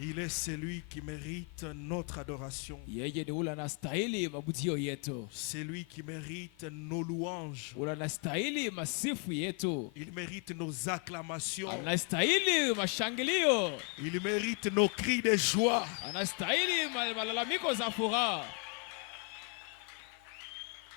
Il est celui qui mérite notre adoration. Yeye ni ule anastahili mabudio yetu. C'est lui qui mérite nos louanges. Ule anastahili masifu yetu. Il mérite nos acclamations. Anastahili mashangilio. Il mérite nos cris de joie. Anastahili malalamiko za furaha.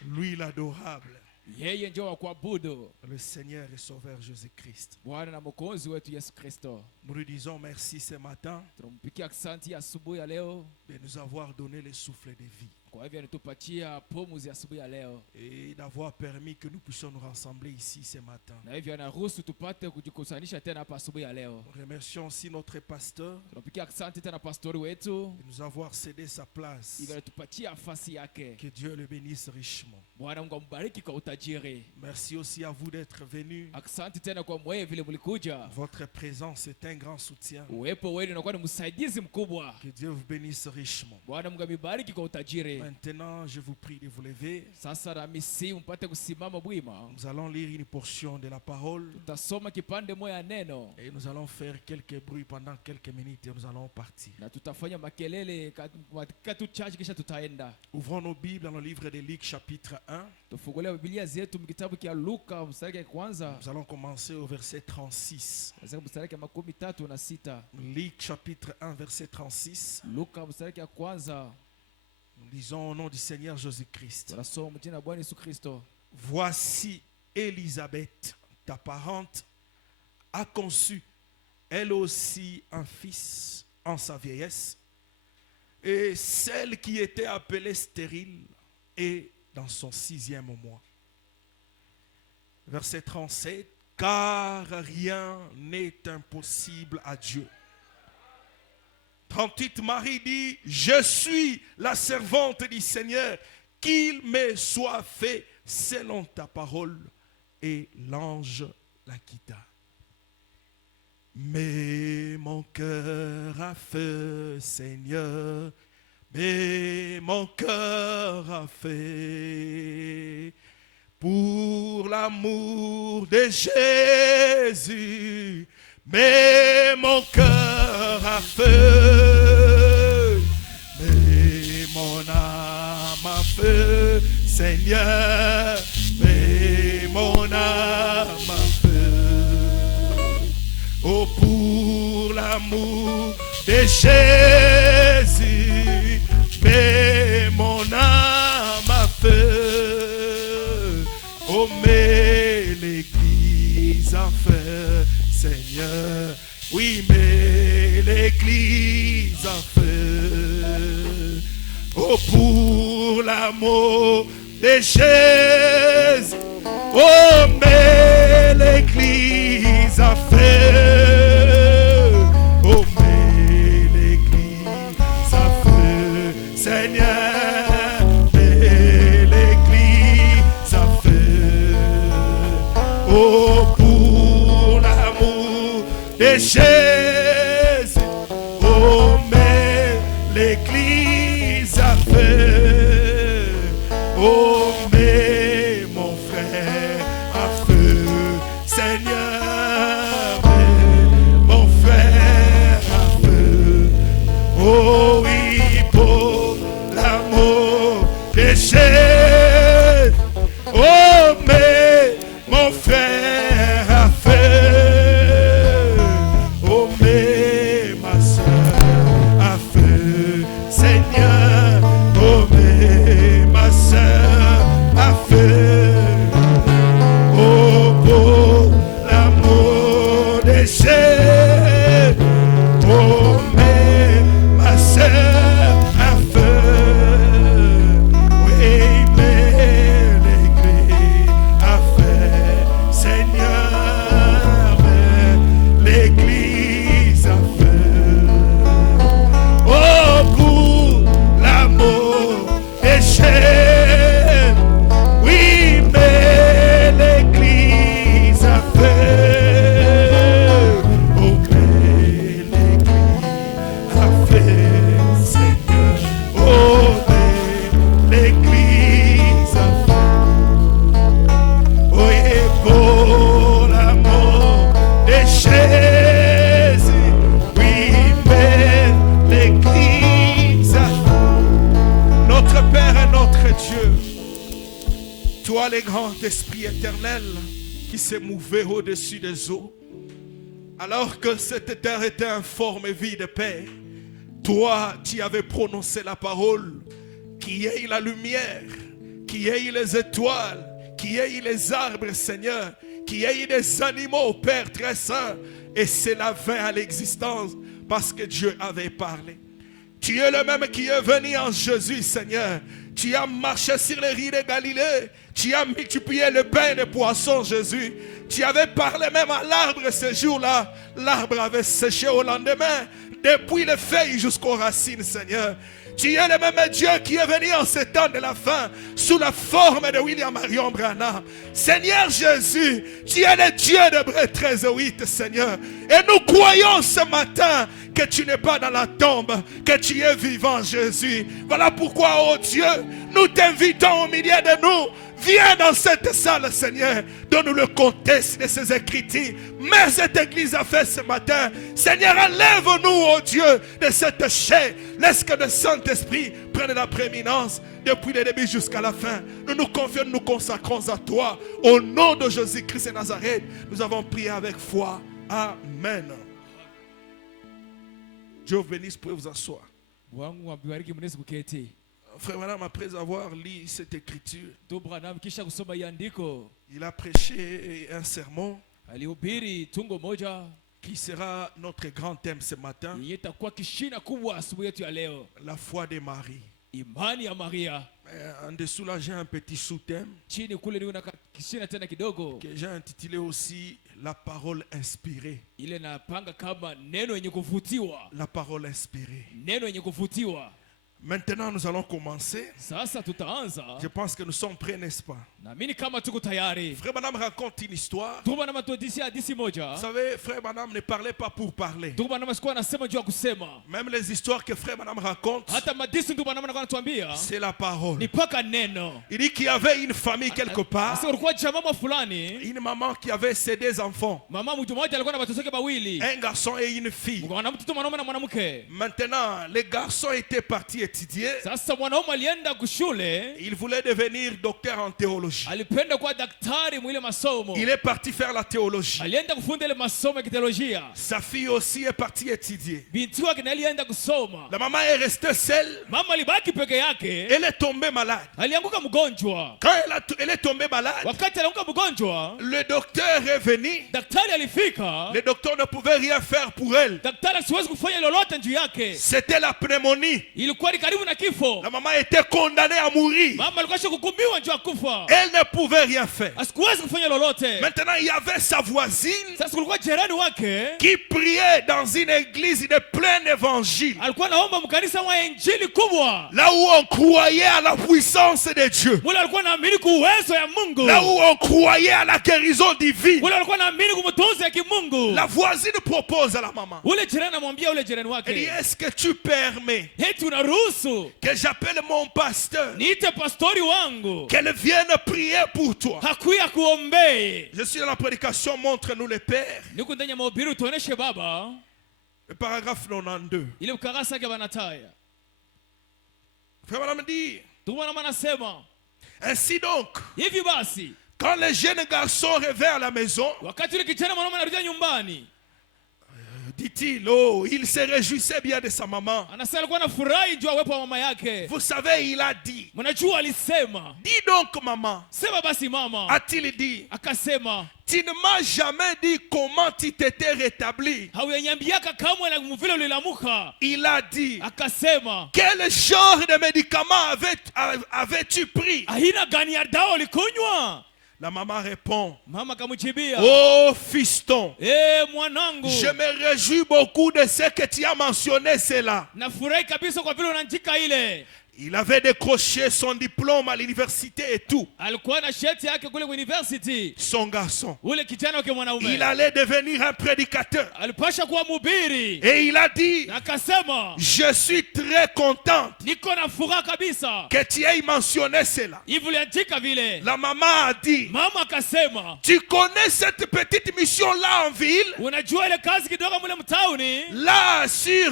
Lui l'adorable. Yeye ndio wa kuabudu. Le Seigneur et Sauveur Jésus-Christ. Bwana na mwokozi wetu Yesu Kristo. Nous lui disons merci ce matin Tunampikia asante asubuhi ya leo de nous avoir donné le souffle de vie kwa hivyo anatupatia pumzi asubuhi ya leo, et d'avoir permis que nous puissions nous rassembler ici ce matin. na hivyo anaruhusu tupate kujikusanisha tena hapa asubuhi ya leo. Nous remercions aussi notre pasteur Tunampikia asante tena pastori wetu de nous avoir cédé sa place. hivyo anatupatia nafasi yake. Que Dieu le bénisse richement. Bwana Mungu ambariki kwa utajiri. Merci aussi à vous d'être venus. Asante tena kwa mwewe vile mlikuja. Votre présence est un grand soutien. Uwepo wenu unakuwa ni msaidizi mkubwa. Que Dieu vous bénisse richement. Bwana Mungu amebariki kwa utajiri. Maintenant, je vous prie de vous lever. Sasa na misi mpate kusimama bwima. Nous allons lire une portion de la parole Tutasoma kipande moja ya neno et nous allons faire quelques bruits pendant quelques minutes et nous allons partir. na tutafanya makelele katika tu chache kisha tutaenda. Ouvrons nos Bibles dans le livre de Luc chapitre 1. Tufungulie Biblia zetu mkitabu cha Luka mstari wa kwanza. Nous allons commencer au verset 36. Mstari wa 36. Luc chapitre 1 verset 36. Luka mstari wa kwanza. Nous lisons au nom du Seigneur Jésus-Christ. Tunasoma jina la Bwana Yesu Kristo. Voici Élisabeth, ta parente, a conçu elle aussi un fils en sa vieillesse, et celle qui était appelée stérile est dans son 6e mois. Verset 37, car rien n'est impossible à Dieu. 38, Marie dit, je suis la servante du Seigneur, qu'il me soit fait selon ta parole. Et l'ange la quitta. Mais mon cœur a feu, Seigneur, mais mon cœur a fait pour l'amour de Jésus. Mais mon cœur a feu, mais mon âme a feu, Seigneur, mais mon âme a feu. Oh, pour l'amour de Jésus, mais mon âme a feu. Oh, mais l'Église a feu, Seigneur, oui, mais l'Église a feu. Oh, pour l'amour de Jésus, oh, mais l'Église a feu. Oh, mais l'Église a feu, Seigneur, mais l'Église a feu. Oh, pour l'amour de Jésus, oh, mais l'Église a feu. Oh, mais mon frère a feu. Toi, le grand esprit éternel qui s'est mouvé au-dessus des eaux, alors que cette terre était informe et vide, Père, toi, tu avais prononcé la parole, qui ait la lumière, qui ait les étoiles, qui ait les arbres, Seigneur, qui ait des animaux, Père très saint, et cela vint à l'existence parce que Dieu avait parlé. Tu es le même qui est venu en Jésus, Seigneur. Tu as marché sur les rives de Galilée. Tu as multiplié le pain et les poissons, Jésus. Tu avais parlé même à l'arbre ce jour-là. L'arbre avait séché au lendemain, depuis les feuilles jusqu'aux racines, Seigneur. Tu es le même Dieu qui est venu en ce temps de la fin sous la forme de William Marion Branham. Seigneur Jésus, tu es le Dieu d'Hébreux 13:8, Seigneur. Et nous croyons ce matin que tu n'es pas dans la tombe, que tu es vivant, Jésus. Voilà pourquoi, oh Dieu, nous t'invitons au milieu de nous. Viens dans cette salle, Seigneur. Donne-nous le contexte de ces écritures. Mais cette église a fait ce matin. Seigneur, enlève-nous, oh Dieu, de cette chair. Laisse que le Saint-Esprit prenne la prééminence depuis le début jusqu'à la fin. Nous nous confions, nous consacrons à toi. Au nom de Jésus-Christ de Nazareth, nous avons prié avec foi. Amen. Dieu vous bénisse, pour vous asseoir. Frère Branham, après avoir lu cette écriture, il a prêché un sermon qui sera notre grand thème ce matin, la foi de Marie. En dessous là, j'ai un petit sous-thème que j'ai intitulé aussi la parole inspirée. La parole inspirée. Maintenant, nous allons commencer. Je pense que nous sommes prêts, n'est-ce pas? Frère Branham raconte une histoire. Vous savez, Frère Branham ne parlait pas pour parler. Même les histoires que Frère Branham raconte, c'est la parole. Il dit qu'il y avait une famille quelque part, une maman qui avait ses 2 enfants, un garçon et une fille. Maintenant, les garçons étaient partis étudier. Il voulait devenir docteur en théologie. Il est parti faire la théologie. Sa fille aussi est partie étudier. La maman est restée seule. Elle est tombée malade. Quand elle est tombée malade, le docteur est venu. Le docteur ne pouvait rien faire pour elle. C'était la pneumonie. La maman était condamnée à mourir. Elle ne pouvait rien faire. Maintenant, il y avait sa voisine qui priait dans une église de plein évangile. Là où on croyait à la puissance de Dieu. Là où on croyait à la guérison divine. La voisine propose à la maman. Elle dit, est-ce que tu permets que j'appelle mon pasteur, qu'elle vienne prier pour toi? Je suis dans la prédication, montre-nous le Père. Le paragraphe 92. Frère Branham dit, ainsi donc, quand les jeunes garçons revenaient à la maison, dit-il, oh, il se réjouissait bien de sa maman. Vous savez, il a dit, dis donc maman, a-t-il dit, tu ne m'as jamais dit comment tu t'étais rétabli. Il a dit, quel genre de médicament avais-tu pris? La maman répond, oh fiston, je me réjouis beaucoup de ce que tu as mentionné cela. Il avait décroché son diplôme à l'université et tout. Son garçon, il allait devenir un prédicateur. Et il a dit, je suis très contente que tu aies mentionné cela. La maman a dit, tu connais cette petite mission là en ville, là sur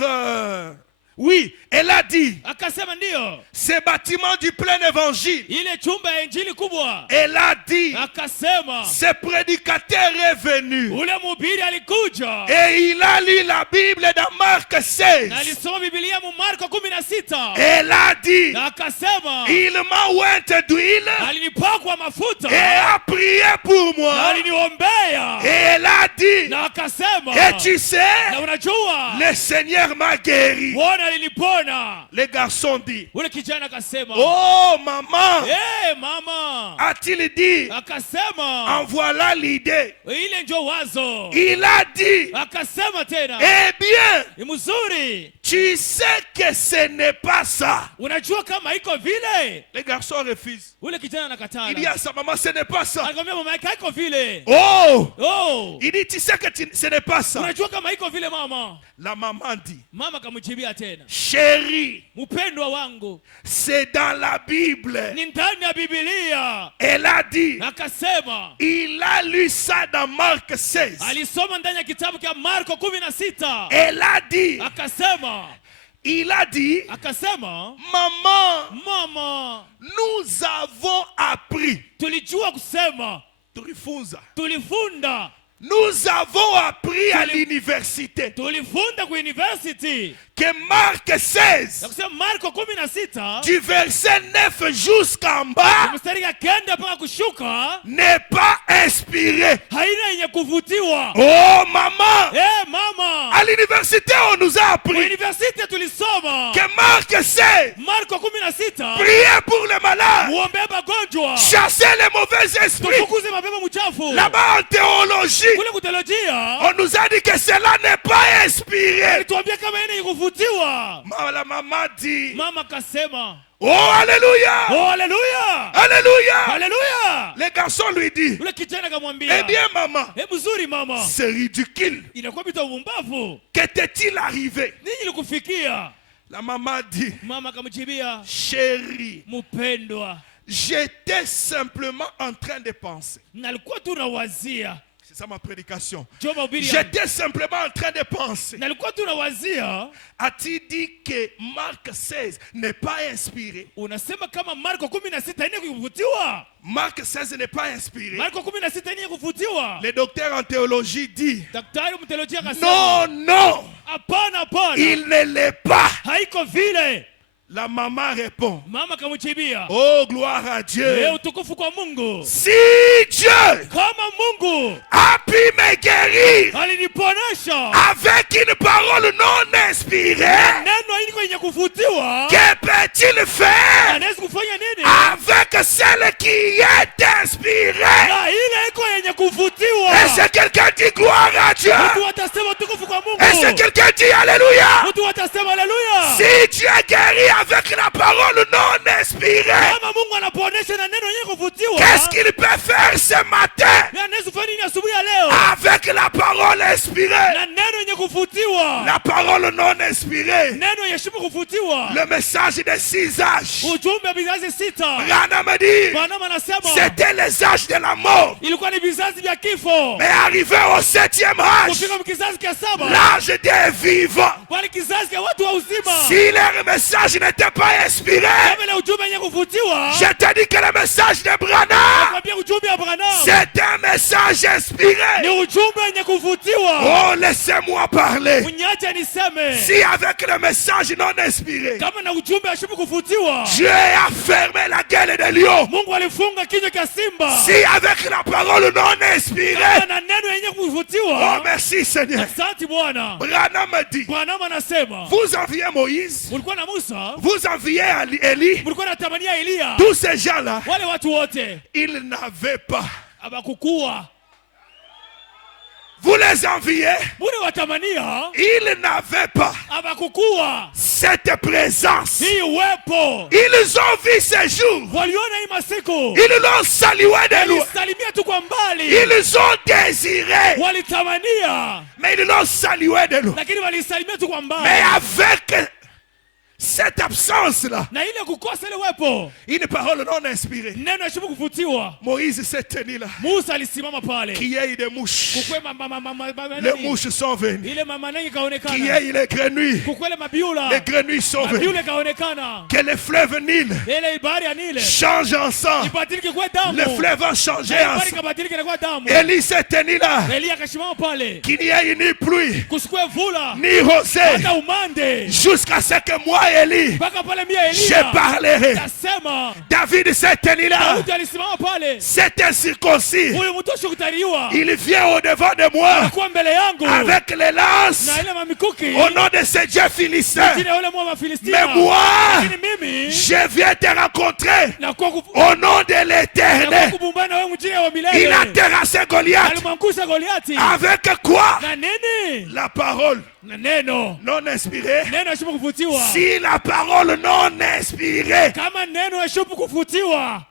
Oui, elle a dit, Akasema ndio. ces bâtiments du plein évangile. Ile chumba ya injili kubwa. Elle a dit, Akasema ce prédicateur est venu. ule mhubiri alikuja. Et il a lu la Bible dans Marc 16. Na alisoma Biblia mu Marko 16. Elle a dit, Na akasema il m'a oint d'huile alinipakwa mafuta. et a prié pour Na moi. aliniombea. Et elle a dit, Na akasema et tu sais, na unajua le Seigneur m'a guéri. Bwana alinipona. Les garçons disent, Ule kijana akasema oh maman, mama. a-t-il dit, Akasema en voilà l'idée. ile ndio wazo. Il a dit, Akasema tena eh bien, ni mzuri. tu sais que ce n'est pas ça. Unajua kama iko vile. Les garçons refusent. Ule kijana anakataa. Il dit à sa maman, ce n'est pas ça. Akamwambia mama yake haiko vile. Oh, il dit, tu sais que ce n'est pas ça. Unajua kama iko vile mama. La maman dit, Mama kamjibia tena. chérie, Mpendwa wangu, c'est dans la Bible. ni ndani ya Biblia. Elle a dit, Akasema il a lu ça dans Marc 16. alisoma ndani ya kitabu cha Marko 16. Elle a dit, Akasema il a dit, akasema maman, mama, nous avons appris. tulijua kusema, tulifunda. Nous avons appris à l'université Tulifunda ku university. que Marc 16, Nakusema Marko 16 du verset 9 jusqu'en bas, mstari ya kenda mpaka kushuka n'est pas inspiré. haina yenye kuvutiwa. Oh maman, Mama, à l'université on nous a ku appris university tulisoma que Marc 16, Marko 16 priez pour les malades, muombe magonjwa, chasser les mauvais esprits. tufukuze mapepo mchafu. Là-bas en théologie, Kule kuteolojia on nous a dit que cela n'est pas inspiré. tuambia kama yenye kuvutiwa. La maman dit, Mama kasema oh alléluia, oh haleluya, alléluia. haleluya. Les garçons lui disent, Ule kijana kamwambia eh bien maman, mzuri mama, c'est ridicule. inakuwa bita umbavu. Qu'était-il arrivé? Nini ilikufikia? La maman dit, Mama kamjibia chérie, mpendwa, j'étais simplement en train de penser. nalikuwa tu nawazia. C'est ça ma prédication. Njoo mahubiri yangu. J'étais simplement en train de penser. Nalikuwa tu nawazia. A-t-il dit que Marc 16 n'est pas inspiré? Unasema kama Marko 16 yenye kuvutiwa? Marc 16 n'est pas inspiré. Marko 16 yenye kuvutiwa? Le docteur en théologie dit, Daktari mteolojia akasema non, non, hapana, hapana, il ne l'est pas. haiko vile. La maman répond, Mama kamjibia, oh gloire à Dieu. utukufu kwa Mungu. Si Dieu Kama Mungu a pu me guérir aliniponesha avec une parole non inspirée, neno hili yenye kuvutiwa, que peut-il faire anaweza kufanya nini avec celle qui est inspirée? na ile iko yenye kuvutiwa? Est-ce que quelqu'un dit gloire à Dieu? Mtu watasema utukufu kwa Mungu. Est-ce que quelqu'un dit alléluia? Mtu watasema haleluya. Si Dieu guérit avec la parole non inspirée, Kama Mungu anaponesha na neno yenye kuvutiwa, qu'est-ce qu'il peut faire ce matin anaweza kufanya nini asubuhi ya leo avec la parole inspirée? na neno yenye kuvutiwa? La parole non inspirée, Neno yeshimu kuvutiwa. le message des 6 âges. Ujumbe wa vizazi 6. Branham me dit, Bwana anasema c'était les âges de la mort. ilikuwa ni vizazi vya kifo. Mais arrivé au 7e âge, Kufika kizazi cha 7, l'âge des vivants, bali kizazi cha watu wa uzima. si leur message n'était pas inspiré, Kama ile ujumbe yenye kuvutiwa, je te dis que le message de Branham, nakwambia ujumbe wa Branham c'est un message inspiré. ni ujumbe yenye kuvutiwa. Oh, laissez-moi parler. Unyache niseme, Si avec le message non inspiré, kama na ujumbe yeshimu kuvutiwa, Dieu a fermé la gueule des lions. Mungu alifunga kinywa cha simba. Si avec la parole non inspirée, Kama na neno yenye oh kuvutiwa, merci Seigneur. asante Bwana. Branham me dit, Bwana anasema, vous enviez Moïse, mulikuwa na Musa, vous enviez Élie, mulikuwa na tamania Elia. tous ces gens-là, Wale watu wote ils n'avaient pas. abakukua. Vous les enviez, Mune watamania ils n'avaient pas abakukua. cette présence. Hii uwepo. Ils ont vu ces jours, Waliona hii masiku. ils l'ont salué de loin, Walisalimia tu kwa mbali. ils ont désiré, Walitamania. mais ils l'ont salué de loin. Lakini walisalimia tu kwa Mais mbali. avec Cette absence-là, na ile kukosa ile wepo, une parole non inspirée. neno yashibu kuvutiwa. Moïse s'est tenu là. Musa alisimama pale, Qu'il y ait des mouches. kukwe Les mouches sont venues. ile mamanengi Qu'il y kaonekana, ait les grenouilles. kukwele mabiula, Les grenouilles sont venues. mabiula kaonekana, Que le fleuve Nil ile ibari ya Nile change ensemble. ibadilike kwa damu, Le fleuve a changé na ibari ensemble. kabadilike na kwa damu. Élie s'est tenu là. Elia akasimama pale, Qu'il n'y ait ni pluie, kusikwe vula ni rosée. hata umande, Jusqu'à ce que moi, Élie, mpaka pale mia je Elia parlerai. tasema. David s'est tenu là. Daudi alisimama pale, C'est incirconcis. huyu mtu ashukutariwa Il vient au-devant de moi anakuwa mbele yangu avec les lances na ile mamikuki au nom de ce Dieu philistin. chini ya yule mwa Mais Filistina. moi, Lakini mimi je viens te rencontrer na kwa au nom de l'Éternel. kubumbana wewe mjia wa Il milele, a terrassé Goliath. alimwangusha Goliati Avec quoi? na nini? La parole Na neno. non inspirée. Neno yashubu kuvutiwa. Si la parole non inspirée Kama neno yashubu kuvutiwa,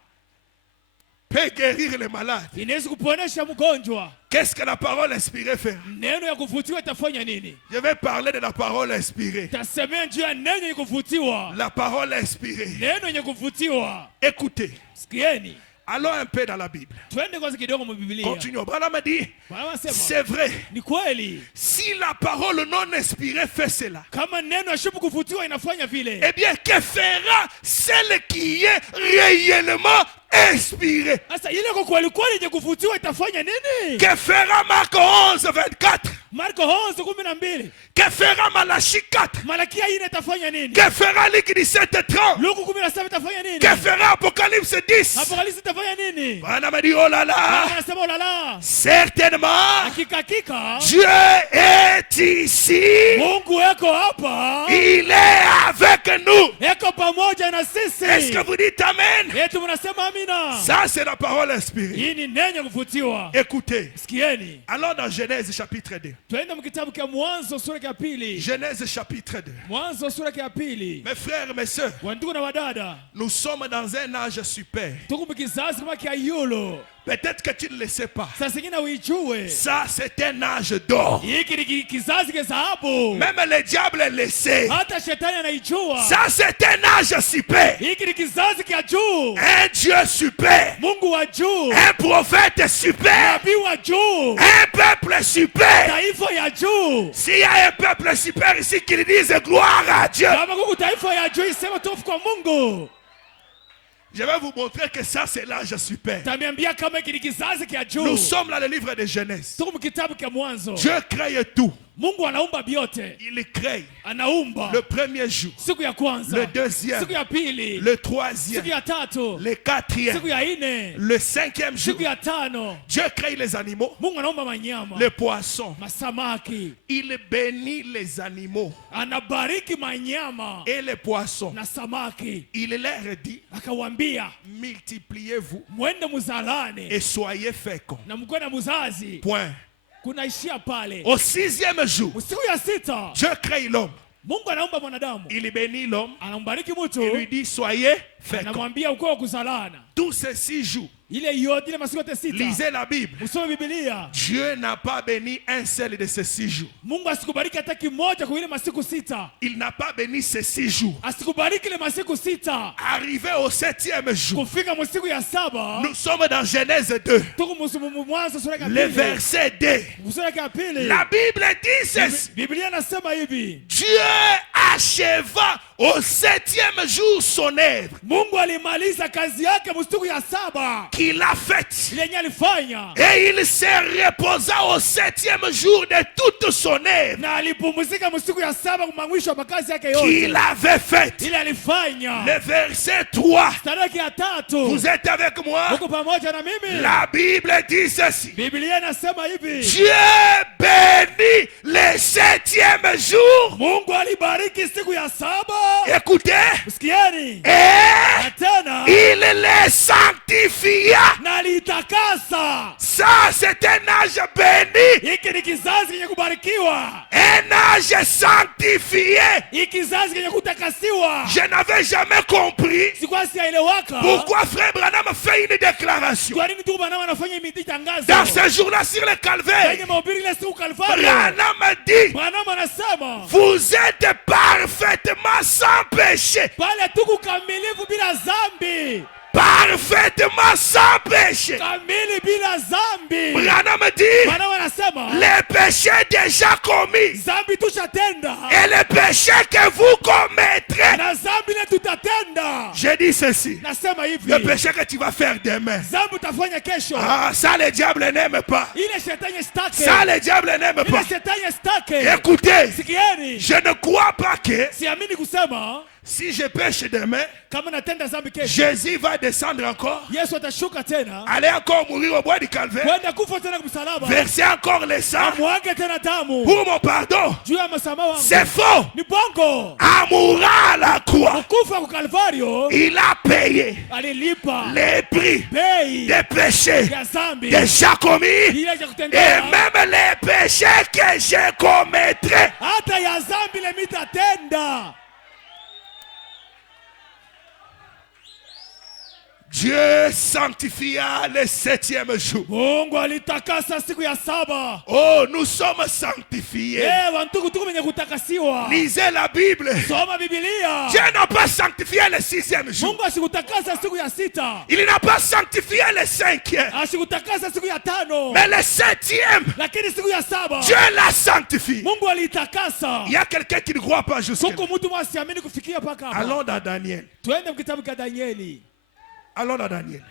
peut guérir les malades, inaweza kuponesha mgonjwa. qu'est-ce que la parole inspirée fait? Neno ya kuvutiwa itafanya nini? Je vais parler de la parole inspirée. Tasemea juu ya neno yenye kuvutiwa. La parole inspirée. Neno yenye kuvutiwa. Écoutez, Sikieni. allons un peu dans la Bible. Twende kwanza kidogo mu Biblia. Continuons. Branham me dit, Bwana anasema, c'est vrai. ni kweli. Si la parole non inspirée fait cela, Kama neno yashubu kuvutiwa inafanya vile, eh bien, que fera celle qui est réellement inspirée? sasa ile kwa kweli kweli yenye kuvutiwa itafanya nini? Que fera Marc 11, 24? Marko 11:12. Que fera Malachie 4? Malakia 4 itafanya nini? Que fera Luc 17, 30? Luka 17 itafanya nini? Que fera Apocalypse 10? Apokalipsi itafanya nini? Branham me dit, oh là Bwana là, anasema ulala. certainement, Hakika Dieu est ici. Mungu yako hapa. Il est avec nous. Yako pamoja na sisi. Est-ce que vous dites Amen? Yetu mnasema amina. Ça, c'est la parole inspirée. Hii ni neno kuvutiwa. Écoutez, Sikieni. allons dans Genèse chapitre 2. Twende mkitabu cha Mwanzo sura ya pili. Genèse chapitre 2. Mwanzo sura ya pili. Mes frères, mes sœurs, Wandugu na wadada, nous sommes dans un âge super. tuko mkizazi kama kia yulo. Peut-être que tu ne le sais pas. Sasa ingine uijue. Ça, c'est un âge d'or. Hiki ni kizazi cha dhahabu. Même le diable le sait. Hata shetani anaijua. Ça, c'est un âge super. Hiki ni kizazi cha juu. Un Dieu super. Mungu wa juu. Un prophète super. Nabii wa juu. Un peuple super. Taifa ya juu. S'il y a un peuple super ici qui dise gloire à Dieu, Kama kuku taifa ya juu isema tufu kwa Mungu. je vais vous montrer que ça, c'est l'âge super. Tamiambia kama hiki ni kizazi cha juu. Nous sommes dans le livre de Genèse. Tuko mkitabu cha Mwanzo. Dieu crée tout. Mungu anaumba vyote. Il crée Anaumba. le premier jour, Siku ya kwanza. le deuxième, Siku ya pili. le troisième, Siku ya tatu. le quatrième, Siku ya nne. le cinquième jour. Siku ya tano. Dieu crée les animaux, Mungu anaumba wanyama. les poissons. Masamaki. Il bénit les animaux Anabariki manyama et les poissons. na samaki. Il leur dit, Akawambia, multipliez-vous mwende muzalane et soyez féconds. na mkuwe na muzazi. Point. Kunaishia pale. Au sixième jour, Siku ya sita, Dieu crée l'homme. Mungu anaumba mwanadamu. Il bénit l'homme. Anambariki Il lui mtu. dit, soyez féconds. Anamwambia uko kuzalana. Tous ces 6 jours, Ile yote ile masiku yote sita. lisez la Bible. Usome Biblia. Dieu n'a pas béni un seul de ces 6 jours. Mungu asikubariki hata kimoja kwa ile masiku sita. Il n'a pas béni ces 6 jours. Asikubariki ile masiku sita. Arrivé au 7e jour, Kufika msiku ya saba. nous sommes dans Genèse 2, Tuko Mwanzo sura ya le pili. verset 2. Sura ya pili. La Bible dit ceci. Biblia nasema hivi. Dieu acheva au 7e jour son œuvre Mungu alimaliza kazi yake msiku ya saba. qu'il a faite. Ile yenye alifanya. Et il se reposa au 7e jour de toute son œuvre Na alipumzika msiku ya saba kumangwisha makazi yake yote. qu'il avait faite. Ile alifanya. Le verset 3. Stari ya tatu. Vous êtes avec moi? Uko pamoja na mimi? La Bible dit ceci. Biblia inasema hivi. Dieu bénit le 7e jour. Mungu alibariki siku ya saba. Écoutez. Sikieni. Et Na tena il les sanctifia. na alitakasa. Ça, c'est un âge béni. Hiki ni kizazi kenye kubarikiwa. Un âge sanctifié. Hiki kizazi kenye kutakasiwa. Je n'avais jamais compris Sikuwa sielewaka. pourquoi Frère Branham fait une déclaration. Kwa nini tu bana wanafanya imiti tangazo? Dans ce jour-là sur le calvaire, Kwenye mahubiri ile siku Kalvari. Branham dit, Branham anasema, vous êtes parfaitement sans péché. péché. pale tu kukamilifu bila zambi, Parfaitement sans péché. kamili bila zambi. Branham dit, Bwana wanasema les péchés déjà commis zambi tushatenda et les péchés que vous commettrez. na zambi ile tutatenda. Je dis ceci, Nasema hivi, le péché que tu vas faire demain, zambi utafanya kesho, ah, ça le diable n'aime pas. ile shetani stake, Ça le diable n'aime ile pas. shetani stake. Écoutez, Sikieni, je ne crois pas que siamini kusema si je pêche demain, kama natenda zambi kesho, Jésus va descendre encore, Yesu atashuka tena aller encore mourir au bois du calvaire, kwenda kufa tena kumsalaba, verser encore le sang amwage tena damu pour mon pardon. juu ya msamaha wangu. C'est faux. Ni bongo. En mourant à la croix, Kufa kwa Kalvario il a payé alilipa les prix bei des péchés ya zambi déjà commis ile ya et kutendea, même les péchés que je commettrai. hata ya zambi ile mitatenda. Dieu sanctifia le 7e jour. Mungu alitakasa siku ya saba. Oh, nous sommes sanctifiés. Wantuku tuku wenye kutakasiwa. Lisez la Bible. Soma Biblia. Dieu n'a pas sanctifié le 6e jour. Mungu asikutakasa siku ya sita, Il n'a pas sanctifié le 5e. asikutakasa siku ya tano, Mais le 7e, lakini siku ya saba Dieu l'a sanctifié. Mungu alitakasa. Il y a quelqu'un qui ne croit pas jusqu'à Kuko mtu mwasiamini kufikia paka hapa. Allons dans Daniel. Twende mkitabu cha Danieli. Allons dans Daniel.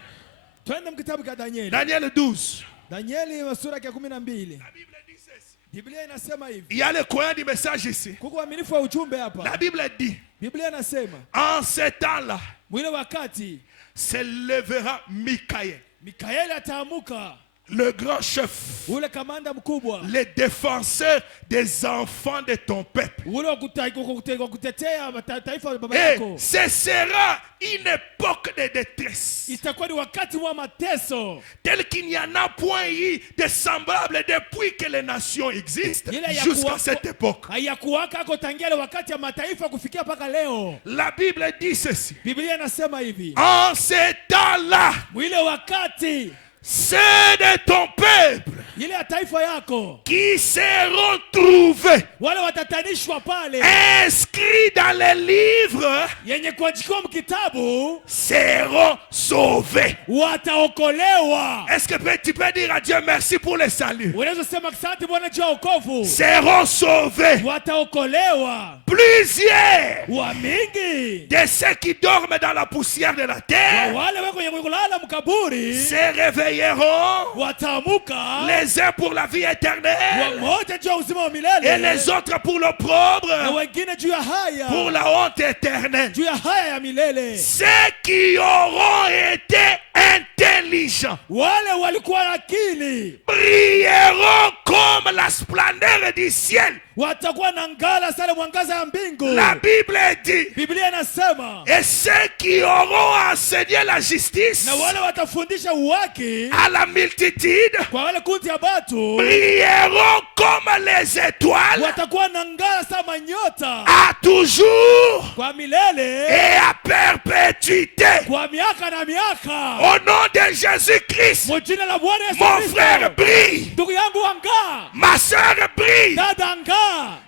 Twende mkitabu cha Danieli. Daniel 12. Danieli wa sura ya 12. La Bible dit ceci. Biblia inasema hivi. Il y a le coin du message ici. Kuko uaminifu wa ujumbe hapa. La Bible dit, Biblia inasema en ce temps-là, mwile wakati se lèvera Michael, Mikaeli ataamuka, le grand chef, ule kamanda mkubwa, le défenseur des enfants de ton peuple. ule wa kutetea taifa la baba Et yako. ce sera une époque de détresse, Itakuwa ni wakati wa mateso, tel qu'il n'y en a point eu de semblable depuis que les nations existent Ile ya jusqu'à kuwako- cette époque. hayakuwaka ako tangia ile wakati ya mataifa kufikia mpaka leo. La Bible dit ceci. Biblia inasema hivi, En ce temps-là, mwile wakati ceux de ton peuple ile ya taifa yako qui seront trouvés wale watatanishwa pale, inscrits dans les livres yenye kuandikiwa mkitabu seront sauvés. wataokolewa. Est-ce que tu peux dire à Dieu merci pour le salut? Unaweza sema asante Bwana juu ya wokovu. Seront sauvés. Wataokolewa Plusieurs wa mingi de ceux qui dorment dans la poussière de la wa terre wale wako wenye kulala mkaburi se réveilleront, wataamuka, les uns pour la vie éternelle wamoja juu ya uzima wa et milele les autres pour na l'opprobre, wengine juu ya haya, pour la honte éternelle. juu ya haya ya milele. Ceux qui auront été intelligents Wale walikuwa na akili brilleront comme la splendeur du ciel. watakuwa na ngala sana mwangaza ya mbingu. La Bible dit, Biblia inasema et ceux qui auront enseigné la justice na wale watafundisha uwaki à la multitude kwa wale kundi ya batu brilleront comme les étoiles watakuwa na ngala sama nyota à toujours kwa milele, et à perpétuité. kwa miaka na miaka. Au nom de Jésus-Christ, Mjina la Bwana Yesu mon Kristo. frère brille, Ndugu yangu anga, ma soeur brille. dada anga.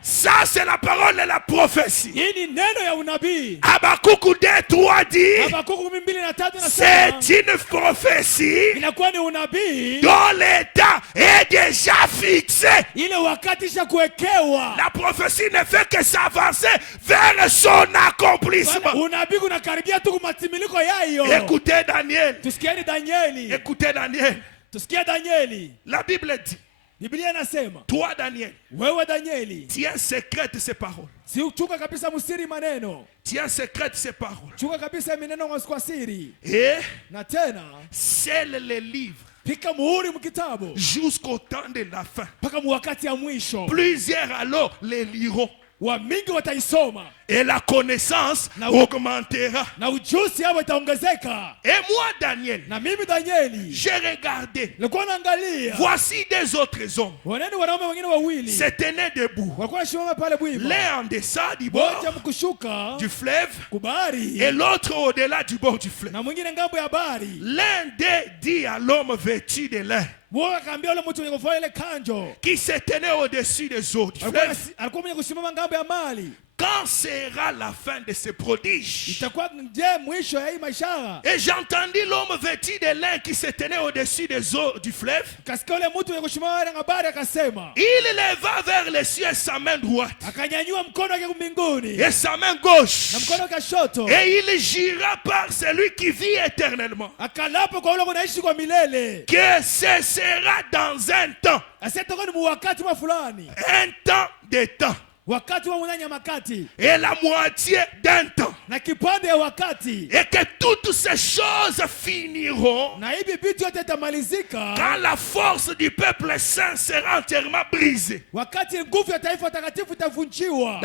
Ça, c'est la parole de la prophétie. Hii ni neno ya unabii. Habakkuk 2:3 dit, Habakuku 2:3 nasema c'est une prophétie inakuwa ni unabii dont l'état est déjà fixé. ile wakati isha kuwekewa. La prophétie ne fait que s'avancer vers son accomplissement. Unabii unakaribia tu kumatiliko yayo. Écoutez Daniel. Tusikieni Danieli. Écoutez Daniel. Tusikie Danieli. La Bible dit, Biblia inasema, toi Daniel, wewe Danieli, tiens secrète ces paroles. si chuka kabisa msiri maneno. Tiens secrète ces paroles. Chuka kabisa mineno kwa siri. Et Na tena scelle les livres pika muhuri mkitabu jusqu'au temps de la fin. mpaka wakati ya mwisho. Plusieurs alors les liront. Wa mingi wataisoma Et la connaissance Na- augmentera. na ujuzi yao itaongezeka. Et moi, Daniel, Na mimi Danieli j'ai regardé. nilikuwa naangalia Voici des autres hommes. wanani wanaume wengine wawili Se tenaient debout. walikuwa wanasimama pale bwiba, L'un en deçà du bord moja mkushuka du fleuve kubari et l'autre au-delà du bord du fleuve. na mwingine ngambo ya bahari. L'un d'eux dit à l'homme vêtu de lin Mmoja akaambia yule mtu mwenye kuvaa ile kanjo qui se tenait au-dessus des eaux du fleuve, alikuwa mwenye kusimama ngambo ya mali, quand sera la fin de ces prodiges? itakuwa je mwisho ya hii mashara? Et j'ai entendu l'homme vêtu de lin qui se tenait au-dessus des eaux du fleuve. Kasikia ule mtu mwenye kushimama na habari akasema, Il leva vers les cieux sa main droite akanyanyua mkono wake mbinguni et sa main gauche. na mkono wake kushoto, Et il jura par celui qui vit éternellement akalapa kwa ule unaishi kwa milele, que ce sera dans un temps, asiyetoka ni wakati wa fulani, un temps de temps, wakati wa unanya makati et la moitié d'un temps, na kipande ya wakati, et que toutes ces choses finiront na hivi vitu yote itamalizika quand la force du peuple saint sera entièrement brisée. wakati nguvu ya taifa takatifu itavunjiwa.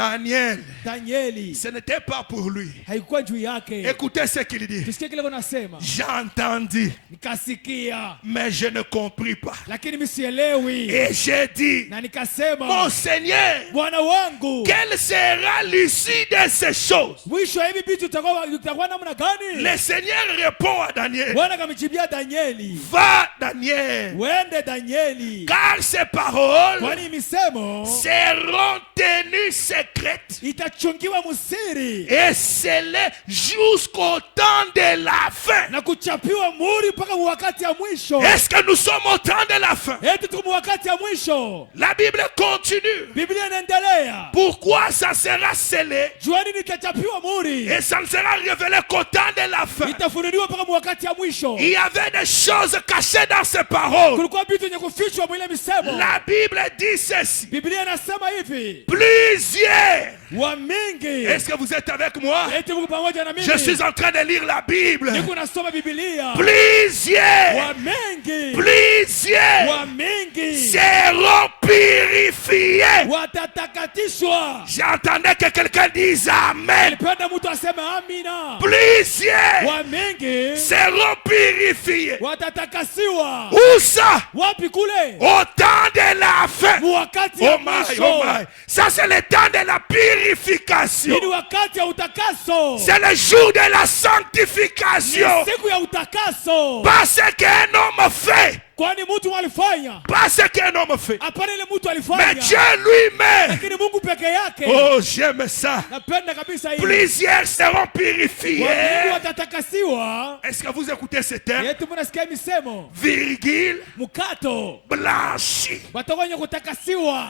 Danieli, ce n'était pas pour lui. haikuwa juu yake. Écoutez ce qu'il dit. Tusikie kile kunasema, J'ai entendu, nikasikia mais je ne compris pas. lakini misielewi, Et j'ai dit, na nikasema, mon Seigneur, Bwana wangu, quelle sera l'issue de ces choses? mwisho wa hivi vitu utakuwa namna gani? Le Seigneur répond à Daniel. Bwana akamjibia Danieli, Va, Daniel, wende Danieli, car ces paroles kwani misemo seront tenues secrètes itachungiwa musiri et scellées jusqu'au temps de la fin. na kuchapiwa muri mpaka wakati ya mwisho. Est-ce que nous sommes au temps de la fin? Eti tuko wakati ya mwisho. La Bible continue. Biblia inaendelea, Pourquoi ça sera scellé juani nitachapiwa muri, et ça ne sera révélé qu'au temps de la fin? itafunuliwa mpaka wakati ya mwisho. Il y avait des choses cachées dans ces paroles. Kulikuwa vitu vyenye kufichwa mwile misemo. La Bible dit ceci. Biblia inasema hivi, Plusieurs. wa mingi. Est-ce que vous êtes avec moi? Eti Mungu pamoja na mimi. Je suis en train de lire la Bible. Niko nasoma Biblia. Plusieurs. Wa mingi. Plusieurs Wa mingi. seront purifiés. Watatakatishwa. J'entendais que quelqu'un dise Amen. Nilipenda mtu aseme amina. Plusieurs Wa mingi seront purifiés. watatakasiwa. Où ça? Wapi kule? Au temps de la fin. Wakati ya Oh my, mwisho. oh my. Ça c'est le temps de la purification. Ni wakati ya utakaso. C'est le jour de la Ni sanctification. siku ya utakaso. Pas ce qu'un homme fait. Kwani mtu alifanya? Pas ce qu'un homme fait. Hapana, ile mtu Mais alifanya. Dieu lui-même. Lakini Mungu peke yake. Oh, j'aime ça. Napenda kabisa hii. Plusieurs seront purifiés. Wamingi watatakasiwa. Est-ce que vous écoutez ce terme? Yetu mnasikia misemo. Virgule, Mukato. blanchi. Watakonya kutakasiwa.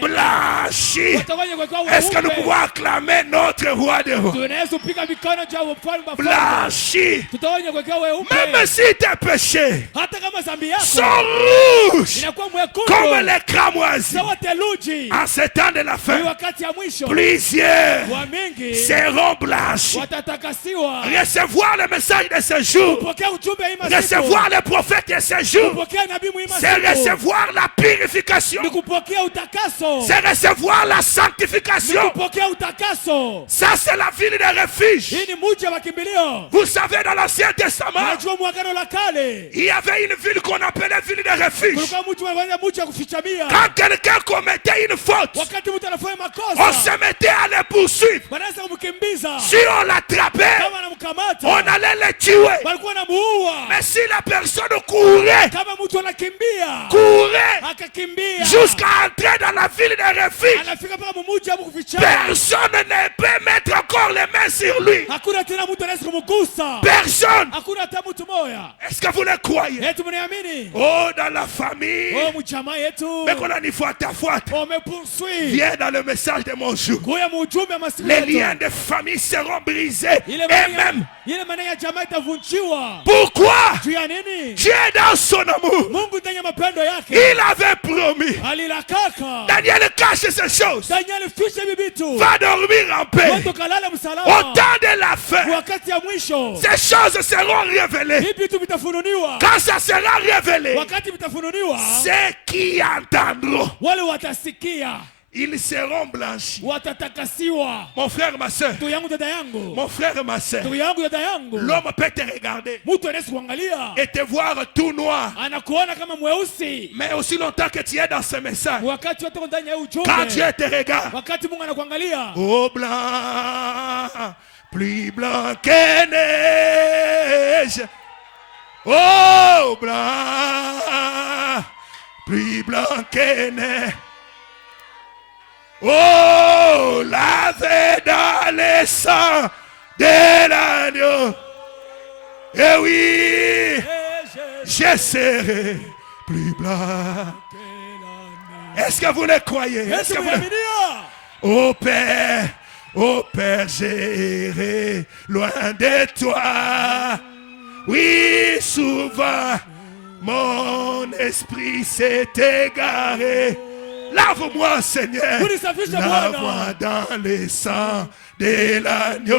Blanchi. Watakonya kwa kwa Est-ce que nous pouvons acclamer notre roi de rois? tunaweza kupiga mikono juu ya mfalme wa falme. Blanchi. Tutaonya kwa kwa weupe. Même si tes péchés Hata kama dhambi yako sont rouges inakuwa mwekundu comme les cramoisis, sawa theluji, en ce temps de la ni fin, wakati ya mwisho plusieurs wamingi seront blanchis. watatakasiwa. Recevoir le message de ce jour, Kupokea ujumbe hii masiku, recevoir le prophète de ce jour, kupokea nabii hii c'est masiku, recevoir la purification, ni kupokea utakaso, c'est recevoir la ni sanctification. kupokea utakaso. Ça, c'est la ville de refuge. Hii ni mji wa makimbilio. Vous savez, dans l'Ancien Testament, Unajua mwagano la kale il y avait une ville qu'on appelait ville de refuge. kulikuwa mji wa kufichamia. Quand quelqu'un commettait une faute, Wakati mtu anafanya on makosa, se mettait à le poursuivre. wanaweza kumkimbiza. Si on l'attrapait, Kama anamkamata, on allait le tuer. walikuwa wanamuua. Mais si la personne courait, Kama mtu anakimbia, akakimbia jusqu'à entrer dans la ville de refuge, anafika mpaka mumuji hapo kufichama, personne ne peut mettre encore les mains sur lui. hakuna tena mtu anaweza kumgusa. Personne. Hakuna hata mtu moya. Est-ce que vous le croyez? Yetu mniamini? Oh, dans la famille. Oh, mjamaa yetu. Mais qu'on a une fois ta foi. Oh, mepunswi. Viens dans le message de mon jour. Kuya mujumbe masiku Les yetu. liens de famille seront brisés. Ile Et même, maneno ya jamaa itavunjiwa. pourquoi? Juu ya nini? Dieu dans son amour, Mungu ndani ya mapendo yake il avait promis. alilakaka. Daniel cache ces choses. Daniel fiche bibitu. Va dormir en paix. Watu kalala Au msalama. temps de la fin, Wakati ya mwisho. ces choses seront révélées. Hivi vitu vitafunuliwa. Quand ça sera révélé, Wakati vitafunuliwa, ceux qui entendront, wale watasikia, ils seront blanchis. watatakasiwa. Mon frère, ma soeur, Ndugu yangu, dada yangu, mon frère, ma soeur, ndugu yangu, dada yangu, l'homme peut te regarder mtu anaweza kuangalia et te voir tout noir. anakuona kama mweusi, Mais aussi longtemps que tu es dans ce message, wakati wote uko ndani ya huu quand Dieu ujumbe, te regarde, wakati Mungu anakuangalia, oh blanc, plus blanc que neige. Oh blanc, plus blanc que neige. Oh, lavé dans le sang de l'agneau. Et oui, je serai plus blanc. Est-ce que vous le croyez? Est-ce que vous le... Oh Père, j'irai loin de toi. Oui, souvent, mon esprit s'est égaré. Lave-moi, Seigneur. Lave-moi dans le sang de l'agneau.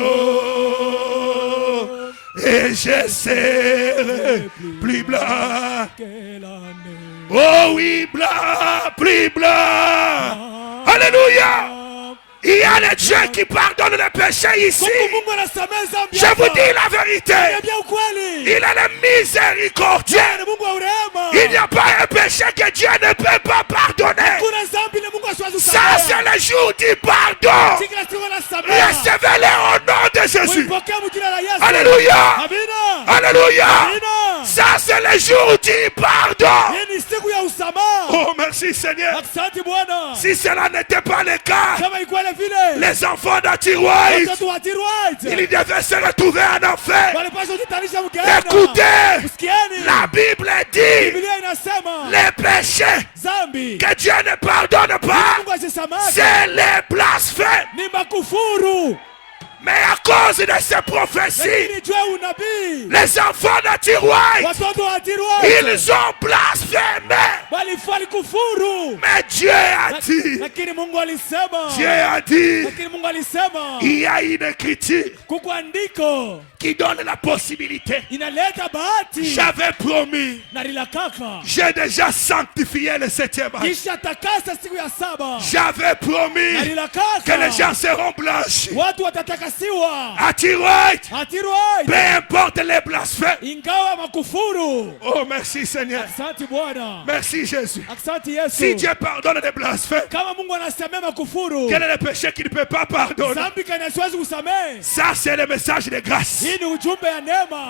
Et je serai plus blanc. Oh oui, blanc, plus blanc. Alléluia. Il y a les dieux qui pardonnent les péchés ici. Je vous dis la vérité. Il est le miséricordieux. Il n'y a pas un péché que Dieu ne peut pas pardonner. Ça, c'est le jour du pardon. Recevez-le au nom de Jésus. Alléluia. Alléluia. Ça, c'est le jour du pardon. Oh, merci Seigneur. Si cela n'était pas le cas, les enfants d'Atirouaït, ils devaient se retrouver en enfer. Écoutez, la Bible dit, les péchés que Dieu ne pardonne pas, c'est les blasphèmes. Mais à cause de ces prophéties, les enfants d'Atirouaït, ils ont blasphémé. Mais Dieu a dit, il y a une écriture qui donne la possibilité. J'avais promis, j'ai déjà sanctifié le 7e mois. J'avais promis que les gens seront blanchis. Atirouaït, peu importe les blasphèmes. Oh, merci Seigneur. Merci Jésus. Si Dieu pardonne les blasphèmes, quel est le péché qu'il ne peut pas pardonner? Ça, c'est le message de grâce.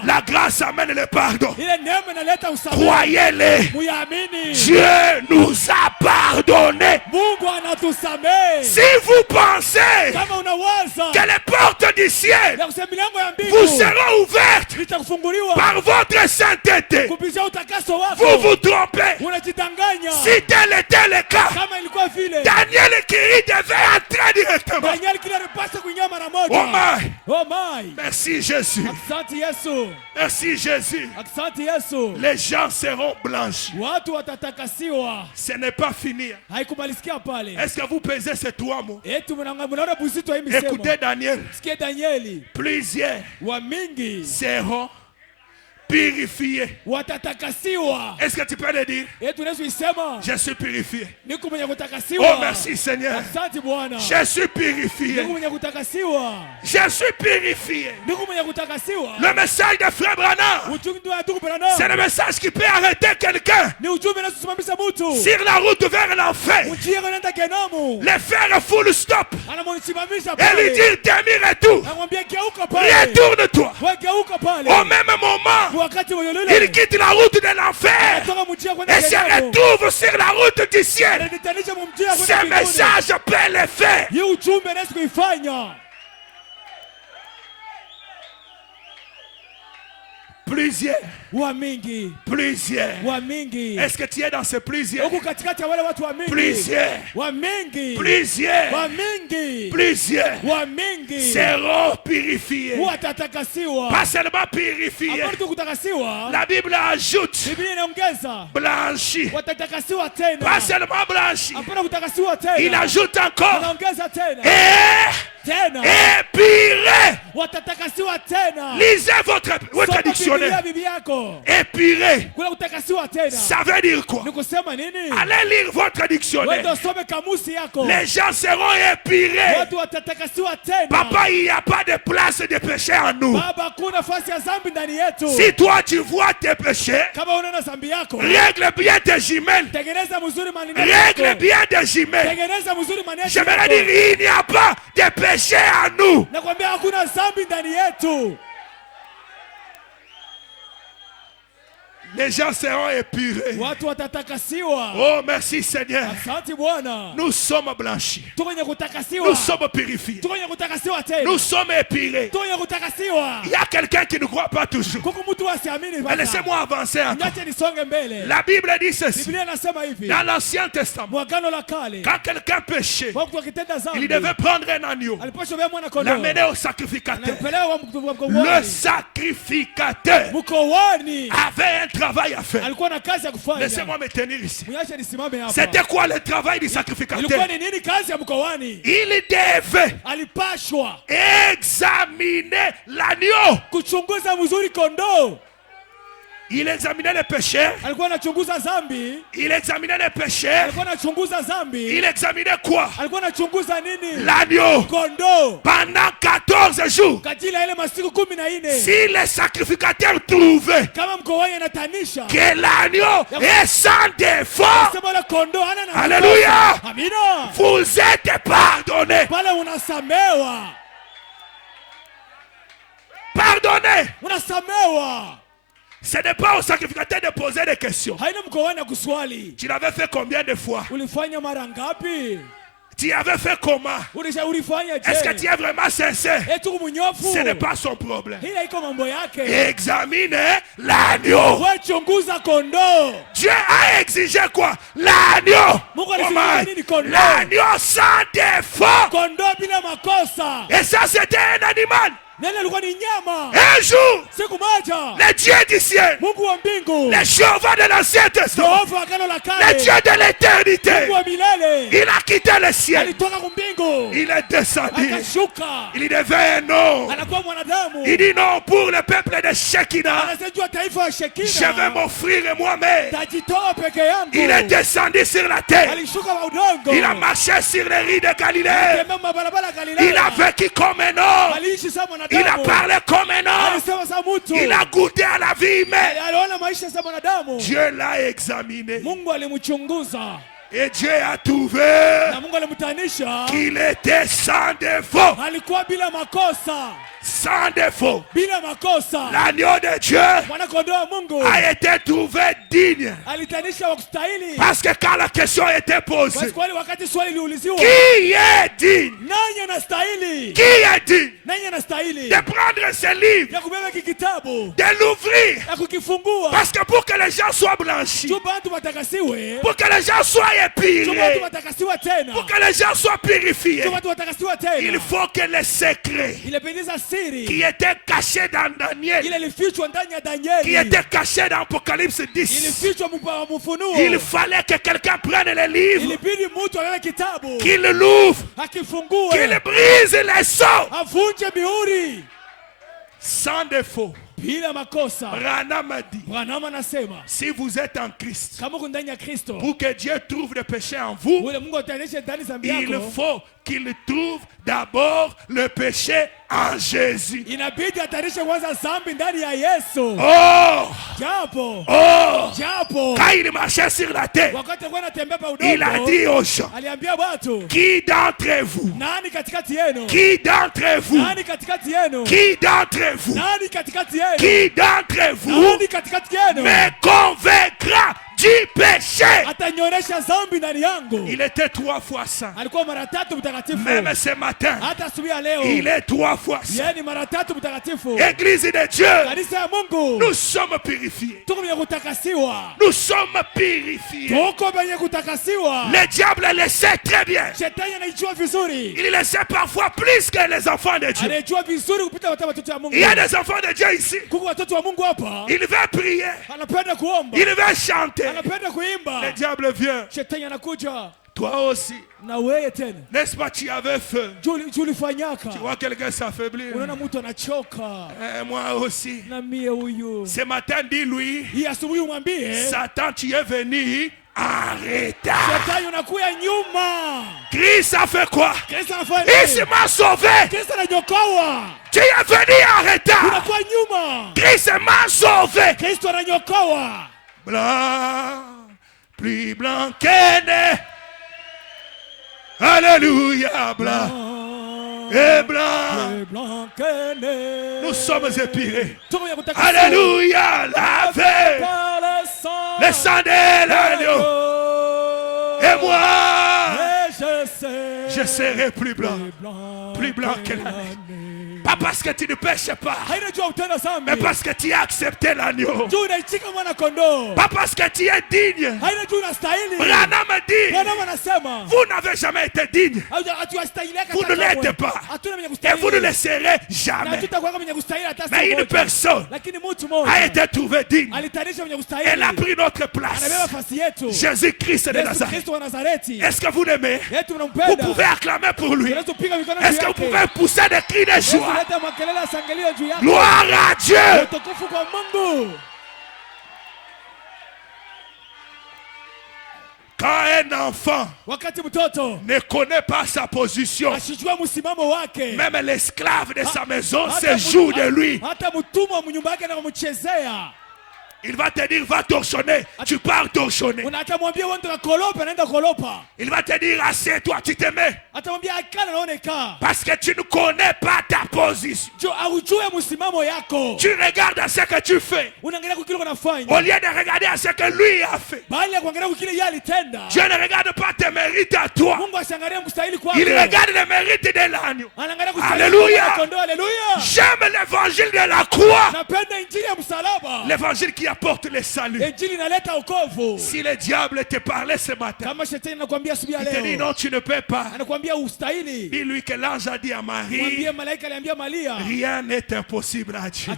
La grâce amène le pardon. Croyez-le. Dieu nous a pardonné. Si vous pensez que les portes du ciel vous seront ouvertes par votre sainteté, vous vous trompez. Si tel était le cas, Daniel qui devait entrer directement. Oh my. Merci Jésus. Merci Jésus. Les gens seront blanchis. Ce n'est pas fini. Est-ce que vous pesez ces 3 mots? Écoutez Daniel. Plusieurs seront purifiés. Est-ce que tu peux le dire? Je suis purifié. Oh merci Seigneur. Je suis purifié. Je suis purifié. Le message de Frère Branham, c'est le message qui peut arrêter quelqu'un sur la route vers l'enfer. Les faire full stop et lui dire demi-retour. Retourne-toi. Au même moment, il quitte la route de l'enfer et se retrouve sur la route du ciel. Ce message peut le faire. Plusieurs. Plusieurs. Est-ce que tu es dans ces plusieurs? Plusieurs. Plusieurs seront purifiés. Pas seulement purifiés. La Bible ajoute blanchi. Pas seulement blanchi. Il ajoute encore épiré. Lisez votre dictionnaire. Épiré. Ça veut dire quoi? Allez lire votre dictionnaire. Les gens seront épirés. Papa, il n'y a pas de place de péché en nous. Si toi tu vois tes péchés, règle bien tes jumelles. Règle bien tes jumelles. J'aimerais dire, il n'y a pas de péché en nous. Les gens seront épurés. Watu watatakasiwa. Oh, merci Seigneur. Asante Bwana. Nous sommes blanchis. Tuwenye kutakasiwa. Nous sommes purifiés. Tuwenye kutakasiwa tena. Nous sommes épurés. Tuwenye kutakasiwa. Il y a quelqu'un qui ne croit pas toujours. Kuku mtu asiamini baba. Laissez-moi avancer encore. Niache nisonge mbele. La Bible dit ceci. Biblia inasema hivi. Dans l'Ancien Testament, Mwagano la kale. quand quelqu'un péchait, Watu wakitenda dhambi. il devait prendre un agneau, Alipaswa beba mwana kondoo. l'amener au sacrificateur. Anapelewa Le sacrificateur mkowani avait un travail à faire. alikuwa na kazi ya kufanya. Laissez-moi me tenir ici. Mwache nisimame hapa. C'était quoi le travail du sacrificateur? Ilikuwa ni nini kazi ya mkowani? Il devait Alipashwa examiner l'agneau. kuchunguza mzuri kondoo. Il examinait les pécheurs. Alikuwa anachunguza dhambi. Il examinait les pécheurs. Alikuwa anachunguza dhambi. Il examinait quoi? Alikuwa anachunguza nini? L'agneau. Kondoo. Pendant 14 jours. Katila ile masiku 14. Si les sacrificateurs trouvaient Kama mkowani anatanisha que l'agneau est sans défaut, sema la kondoo hana na Alléluia. Amina. Vous êtes pardonnés. Pale unasamewa. Pardonnez. Unasamewa. Ce n'est pas au sacrificateur de poser des questions. Haina mkowani ya kuswali. Tu l'avais fait combien de fois? Ulifanya mara ngapi? Tu avais fait comment? Ulifanya je? Est-ce que tu es vraiment sincère? Etu mnyofu. Ce n'est pas son problème. Hila iko mambo yake. Examinez l'agneau. Wewe chunguza kondoo. Dieu a exigé quoi? L'agneau. Mungu alisema nini kondoo? L'agneau sans défaut. Kondoo bila makosa. Et ça c'était un animal. Nani alikuwa ni nyama? Un jour, Siku moja. le Dieu du ciel, Mungu wa mbingu. le Jéhovah de l'Ancien Testament, Jehova wa agano la le kale. Dieu de l'éternité, Mungu wa milele. il a quitté le ciel. Alitoka kumbingu. Il est descendu. Akashuka. Il devait un homme. Anakuwa mwanadamu. Il dit non, pour le peuple de Shekinah, Anasema taifa ya Shekina. je vais m'offrir moi-même. Tajitoa peke yangu. Il est descendu sur la terre. Alishuka wa udongo. Il a marché sur les rives de Galilée. Tembea mabarabara ya Galilaya. Il a vécu comme un homme. Aliishi sama mwanadamu. Il a parlé comme un homme. Alisema sa mtu. Il a goûté à la vie humaine. Aliona maisha sa mwanadamu. Dieu l'a examiné. Mungu alimchunguza. Et Dieu a trouvé Na Mungu alimtanisha. qu'il était sans défaut. Alikuwa bila makosa. Sans défaut. Bila makosa. L'agneau de Dieu Mwana kondoo wa Mungu. a été trouvé digne. Alitanisha wa kustahili. Parce que quand la question était posée, Basi kwani wakati swali liuliziwa. qui est digne? Nani anastahili? Qui est digne Nani anastahili? de prendre ce livre, Ya kubeba hiki kitabu. de l'ouvrir? Ya kukifungua. Parce que pour que les gens soient blanchis, Juu bantu watakasiwe. pour que les gens soient Juu bantu épurés, watakasiwa tena. pour que les gens soient purifiés, Juu bantu watakasiwa tena. il faut que les secrets Ilipendeza siri. qui étaient cachés dans Daniel, Ile ilifichwa ndani ya qui Danieli. étaient cachés dans Apocalypse 10, Ilifichwa Mfunuo. il fallait que quelqu'un prenne le livre, Ilibidi mtu awewe kitabu. qu'il l'ouvre, Akifungue. qu'il brise les sceaux Avunje mihuri. sans défaut. Bila makosa. Branham a dit, Branham anasema. si vous êtes en Christ, Kama uko ndani ya Kristo. pour que Dieu trouve des péchés en vous, Ule Mungu ataonyesha ndani zambi il yako. faut qu'il trouve d'abord le péché en Jésus. Inabidi atarishe kwanza zambi ndani ya Yesu. Oh, Japo. oh, Japo. quand il marchait sur la terre, Wakati alikuwa anatembea pa il a udongo. dit aux gens, Aliambia watu. qui d'entre vous, Nani katikati yenu? qui d'entre vous, Nani katikati yenu? qui d'entre vous, Nani katikati yenu? qui d'entre vous Nani katikati yenu? me convaincra du péché? Atanyonyesha zambi ndani yangu. Il était 3 fois saint. Alikuwa mara tatu mtakatifu. Même ce matin, Hata asubuhi ya leo. il est 3 fois saint. Yeye ni mara tatu mtakatifu. Église de Dieu, Kanisa ya Mungu. nous sommes purifiés. Tuko benye kutakasiwa. Nous sommes purifiés. Tuko benye kutakasiwa. Le diable le sait très bien. Shetani anaijua vizuri. Il le sait parfois plus que les enfants de Dieu. Anaijua vizuri kupita watoto ya Mungu. Il y a des enfants de Dieu ici. Kuko watoto wa Mungu hapa. Il veut prier. Anapenda kuomba. Il veut chanter. Anapenda kuimba. Le diable vient. Shetani anakuja. Toi aussi. Na wewe tena. N'est-ce pas, tu avais faim? Julifanyaka. Tu vois quelqu'un s'affaiblir. Unaona mtu anachoka. Moi aussi. Na mie huyu. Ce matin, dis-lui, Hii asubuhi umwambie. Satan, tu es venu en retard. Shetani unakuya nyuma. Christ a fait quoi? Kristo anafanya Il nini? m'a sauvé. Kristo ananyokoa. Tu es venu en retard. Unakuwa nyuma. Christ m'a sauvé. Kristo ananyokoa. Blanc, plus blanc que neige. Alléluia, blanc et blanc. Nous sommes épirés. Alléluia, lavé. Le sang de l'agneau. Et moi, je serai plus blanc que la neige. Pas parce que tu ne pêches pas, mais parce que tu as accepté l'agneau. Pas parce que tu es digne. Branham dit, vous n'avez jamais été digne. Vous ne l'êtes pas. Et vous ne le serez jamais. Mais une personne a été trouvée digne. Elle a pris notre place. Jésus-Christ de Nazareth. Est-ce que vous l'aimez? Vous pouvez acclamer pour lui. Est-ce que vous pouvez pousser des cris de joie? Gloire à Dieu. Quand un enfant ne connaît pas sa position, même l'esclave de sa maison se joue de lui. Il va te dire, va torchonner. Tu pars torchonner. Il va te dire, assieds-toi, tu te mets. Parce que tu ne connais pas ta position. Tu regardes à ce que tu fais, au lieu de regarder à ce que lui a fait. Dieu ne regarde pas tes mérites à toi. Il regarde les mérites de l'agneau. Alléluia. J'aime l'évangile de la croix. L'évangile qui apporte le salut. Si le diable te parlait ce matin, il te dit non, tu ne peux pas. Dis-lui que l'ange a dit à Marie, rien n'est impossible à Dieu.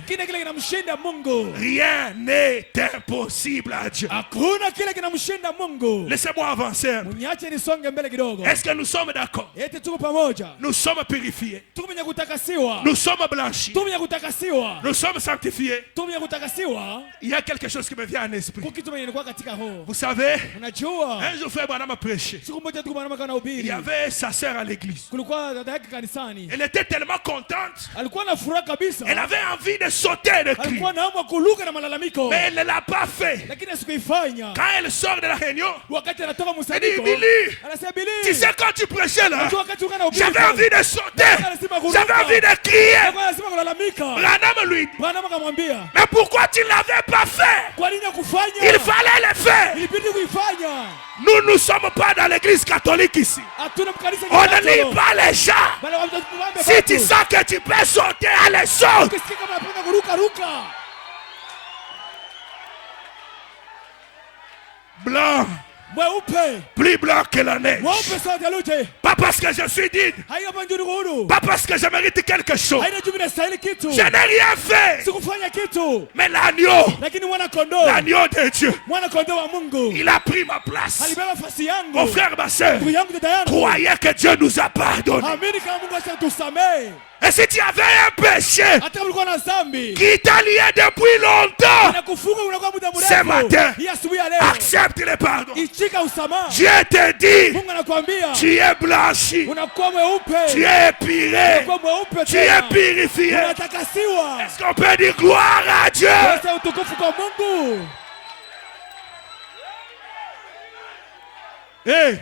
Rien n'est impossible à Dieu. Laissez-moi avancer. Est-ce que nous sommes d'accord? Nous sommes purifiés. Nous sommes blanchis. Nous sommes sanctifiés. Il y a quelque chose qui me vient à l'esprit. Vous savez, un jour frère Branham a prêché. Il y avait sa sœur à l'église. Elle était tellement contente. Elle avait envie de sauter et de crier. Mais elle ne l'a pas fait. Quand elle sort de la réunion, elle dit, Billy, tu sais quand tu prêchais là, j'avais envie de sauter. J'avais envie de crier. Branham lui dit, mais pourquoi tu ne l'avais pas fait? Il fallait le faire. Nous ne sommes pas dans l'église catholique ici. On ne lit pas les gens. Si tu sens que tu peux sauter, allez, saute. Blanc. Plus blanc que la neige. Pas parce que je suis digne. Pas parce que je mérite quelque chose. Je n'ai rien fait. Mais l'agneau de Dieu, il a pris ma place. Mon frère, ma soeur, croyez que Dieu nous a pardonné. Et si tu avais un péché qui t'a lié depuis longtemps, ce matin, accepte le pardon. Dieu te dit, tu es blanchi, tu es épiré, tu es purifié. Est-ce qu'on peut dire gloire à Dieu? Hey.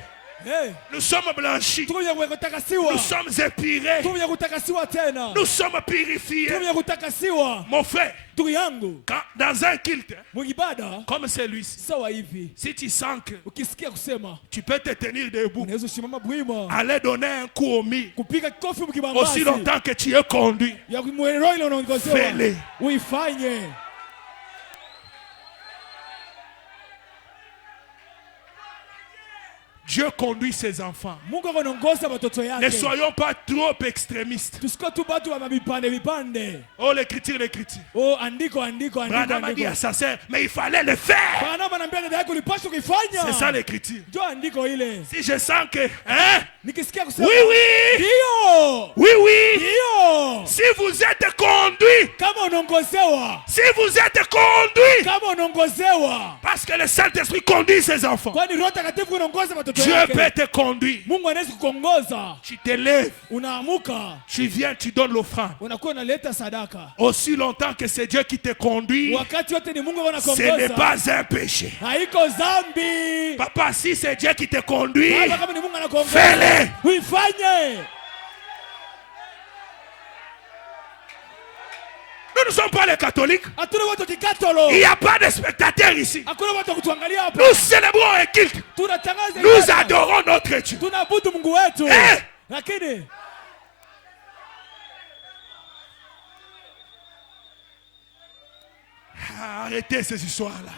Nous sommes blanchis. Nous sommes épirés. Nous sommes purifiés. Mon frère, dans un culte comme celui-ci, si tu sens que tu peux te tenir debout, aller donner un coup au mur, aussi longtemps que tu es conduit, fais-le. Dieu conduit ses enfants. Ne soyons pas trop extrémistes. Oh, l'écriture. Branham a dit à sa sœur, mais il fallait le faire. C'est ça l'écriture. Si je sens que, oui. Si vous êtes conduit, parce que le Saint-Esprit conduit ses enfants. Dieu peut te conduire. Tu te lèves. Tu viens, tu donnes l'offrande. Aussi longtemps que c'est Dieu qui te conduit, ce n'est pas un péché. Papa, si c'est Dieu qui te conduit, fais-le. nous ne sommes pas les catholiques, il n'y a pas de spectateurs ici. Nous célébrons un culte. Nous adorons notre Dieu. Arrêtez ces histoires-là.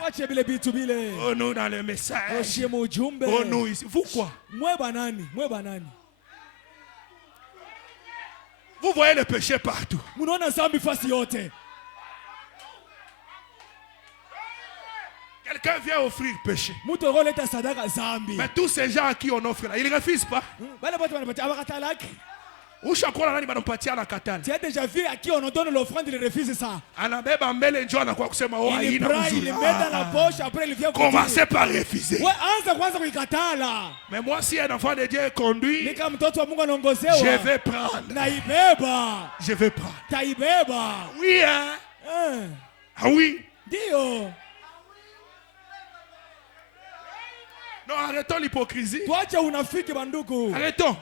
Oh, nous dans le message. Oh, nous ici. Vous quoi? Vous voyez le péché partout. Quelqu'un vient offrir péché. Mais tous ces gens à qui on offre là, ils ne refusent pas. Tu as déjà vu à qui on donne l'offrande, il refuse ça. Il met dans la poche, après il vient commencez par refuser. Mais moi, si un enfant de Dieu est conduit, je vais prendre. Je vais prendre. Oui, hein? Ah oui. Non, arrêtons l'hypocrisie. Arrêtons.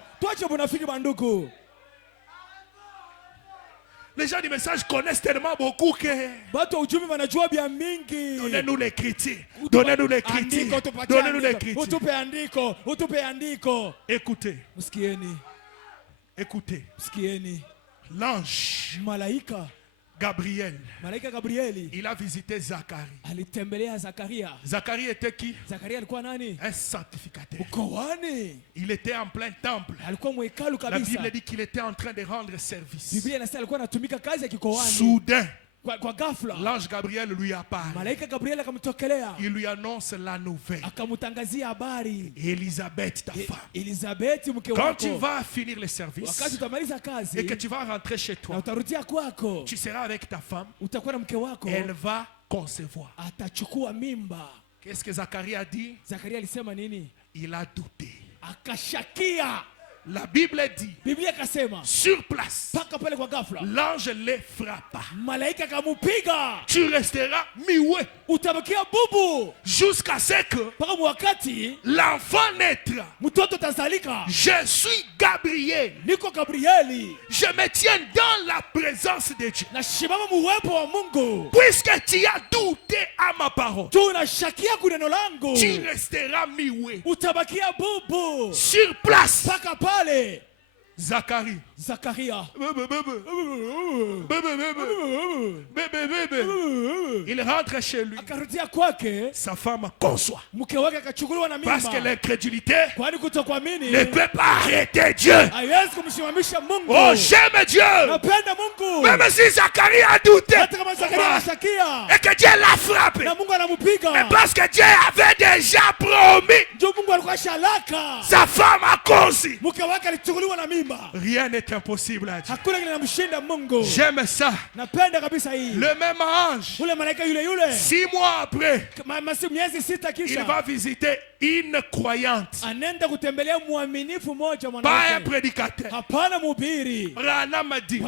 Les gens du message connaissent tellement beaucoup que... Donnez-nous les critiques. Donnez-nous les critiques. Donnez-nous les critiques. Écoutez. Écoutez. L'ange Gabriel, il a visité Zacharie. Zacharie était qui? Un sanctificateur. Il était en plein temple. La Bible dit qu'il était en train de rendre service. Soudain, l'ange Gabriel lui apparaît. Il lui annonce la nouvelle. Élisabeth, ta femme. Quand tu vas finir le service et que tu vas rentrer chez toi, tu seras avec ta femme. Elle va concevoir. Qu'est-ce que Zacharie a dit? Il a douté. La Bible dit, sur place, l'ange les frappa. Tu resteras muet jusqu'à ce que l'enfant naîtra. Je suis Gabriel. Je me tiens dans la présence de Dieu. Puisque tu as douté à ma parole, tu resteras muet sur place. Zacharie. Il rentre chez lui. Sa femme conçoit. Parce que l'incrédulité ne peut pas arrêter Dieu. Oh, j'aime Dieu. Même si Zacharie a douté et que Dieu l'a frappé, mais parce que Dieu avait déjà promis, sa femme a conçu. Rien n'est impossible à Dieu. J'aime ça. Le même ange, 6 mois après, il va visiter une croyante, pas un prédicateur. Branham m'a dit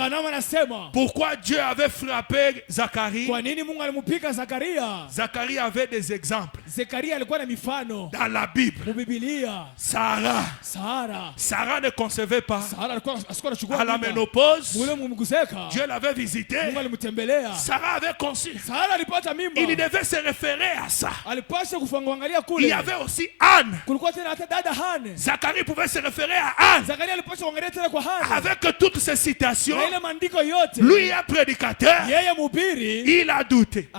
pourquoi Dieu avait frappé Zacharie. Zacharie avait des exemples dans la Bible. Sarah ne concevait pas. À la ménopause, Dieu l'avait visité. Sarah avait conçu. Il devait se référer à ça. Il y avait aussi Anne. Zacharie pouvait se référer à Anne. Avec toutes ces citations, lui, un prédicateur, il a douté.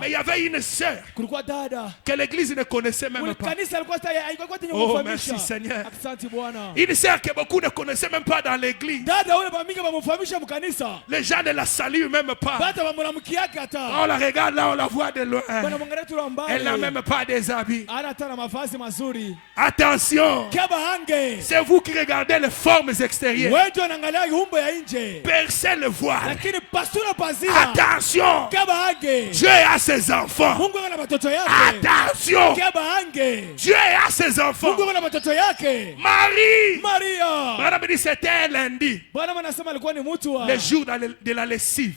Mais il y avait une sœur que l'église ne connaissait même pas. Oh, merci Seigneur. Une sœur que beaucoup ne connaissaient même pas dans l'église. Les gens ne la saluent même pas. On la regarde là, on la voit de loin. Elle n'a même pas des habits. Attention, c'est vous qui regardez les formes extérieures. Percez le voile. Attention, Dieu a ses enfants. Attention, Dieu a ses enfants. Marie, c'était un lundi, le jour de la lessive.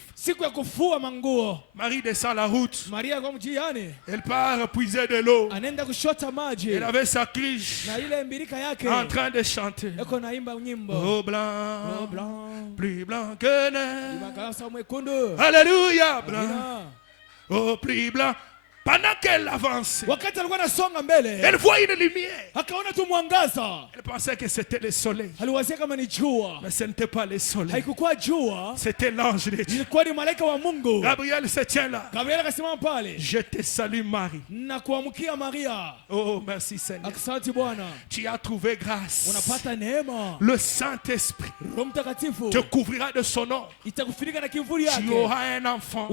Marie descend la route. Elle part puiser de l'eau. Elle avait sa criche en train de chanter. Oh blanc, plus blanc que neige. Alléluia, blanc. Au plus blanc. Pendant qu'elle avance, elle voit une lumière. Elle pensait que c'était le soleil. Mais ce n'était pas le soleil. C'était l'ange de Dieu. Gabriel se tient là. Je te salue Marie. Oh, merci Seigneur. Tu as trouvé grâce. Le Saint-Esprit te couvrira de son nom. Tu auras un enfant.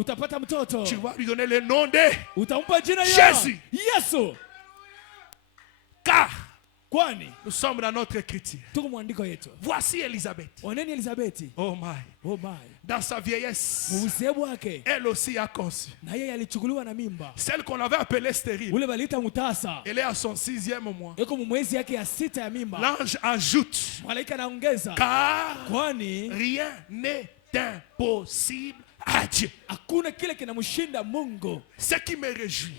Tu vas lui donner le nom de Jésus. Car nous sommes dans notre écriture. Voici Élisabeth. Oh my. Dans sa vieillesse, elle aussi a conçu. Celle qu'on avait appelée stérile. Elle est à son 6e mois. L'ange ajoute, car rien n'est impossible à Dieu. Ce qui me réjouit,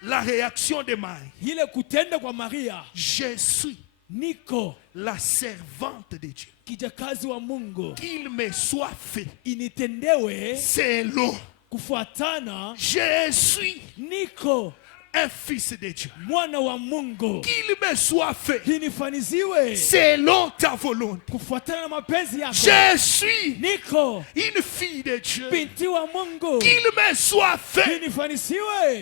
la réaction de Marie. Je suis la servante de Dieu. Qu'il me soit fait selon. Je suis un fils de Dieu. Qu'il me soit fait selon ta volonté. Je suis une fille de Dieu. Qu'il me soit fait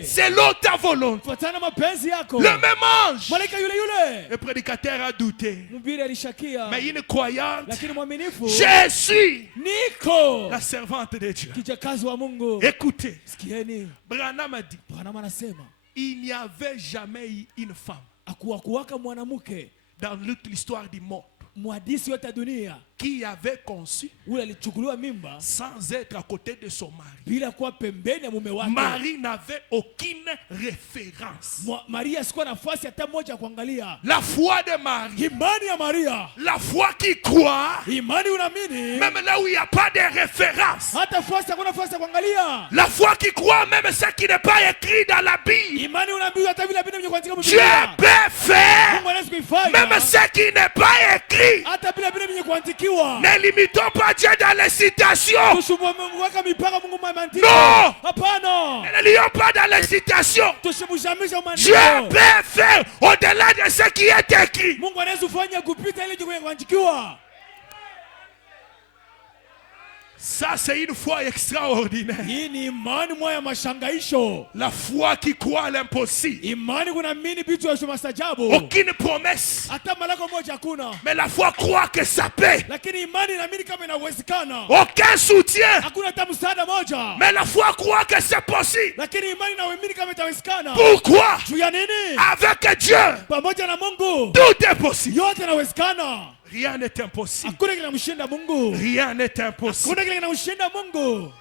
selon ta volonté. Le même ange. Le prédicateur a douté. Mais une croyante. Je suis la servante de Dieu. Écoutez. Branham a dit. Il n'y avait jamais eu une femme dans l'histoire du monde qui avait conçu sans être à côté de son mari. Marie n'avait aucune référence. La foi de Marie, la foi qui croit, même là où il n'y a pas de référence. La foi qui croit même ce qui n'est pas écrit dans la Bible. Dieu peut faire même ce qui n'est pas écrit. Ne limitons pas Dieu dans les citations. Non. Ne lions pas dans les citations. Dieu peut faire au-delà de ce qui est écrit. Ça, c'est une foi extraordinaire. La foi qui croit à l'impossible. Aucune promesse. Mais la foi croit que ça peut. Aucun soutien. Mais la foi croit que c'est possible. Pourquoi? Avec Dieu, tout est possible. Rien n'est impossible. Rien n'est impossible.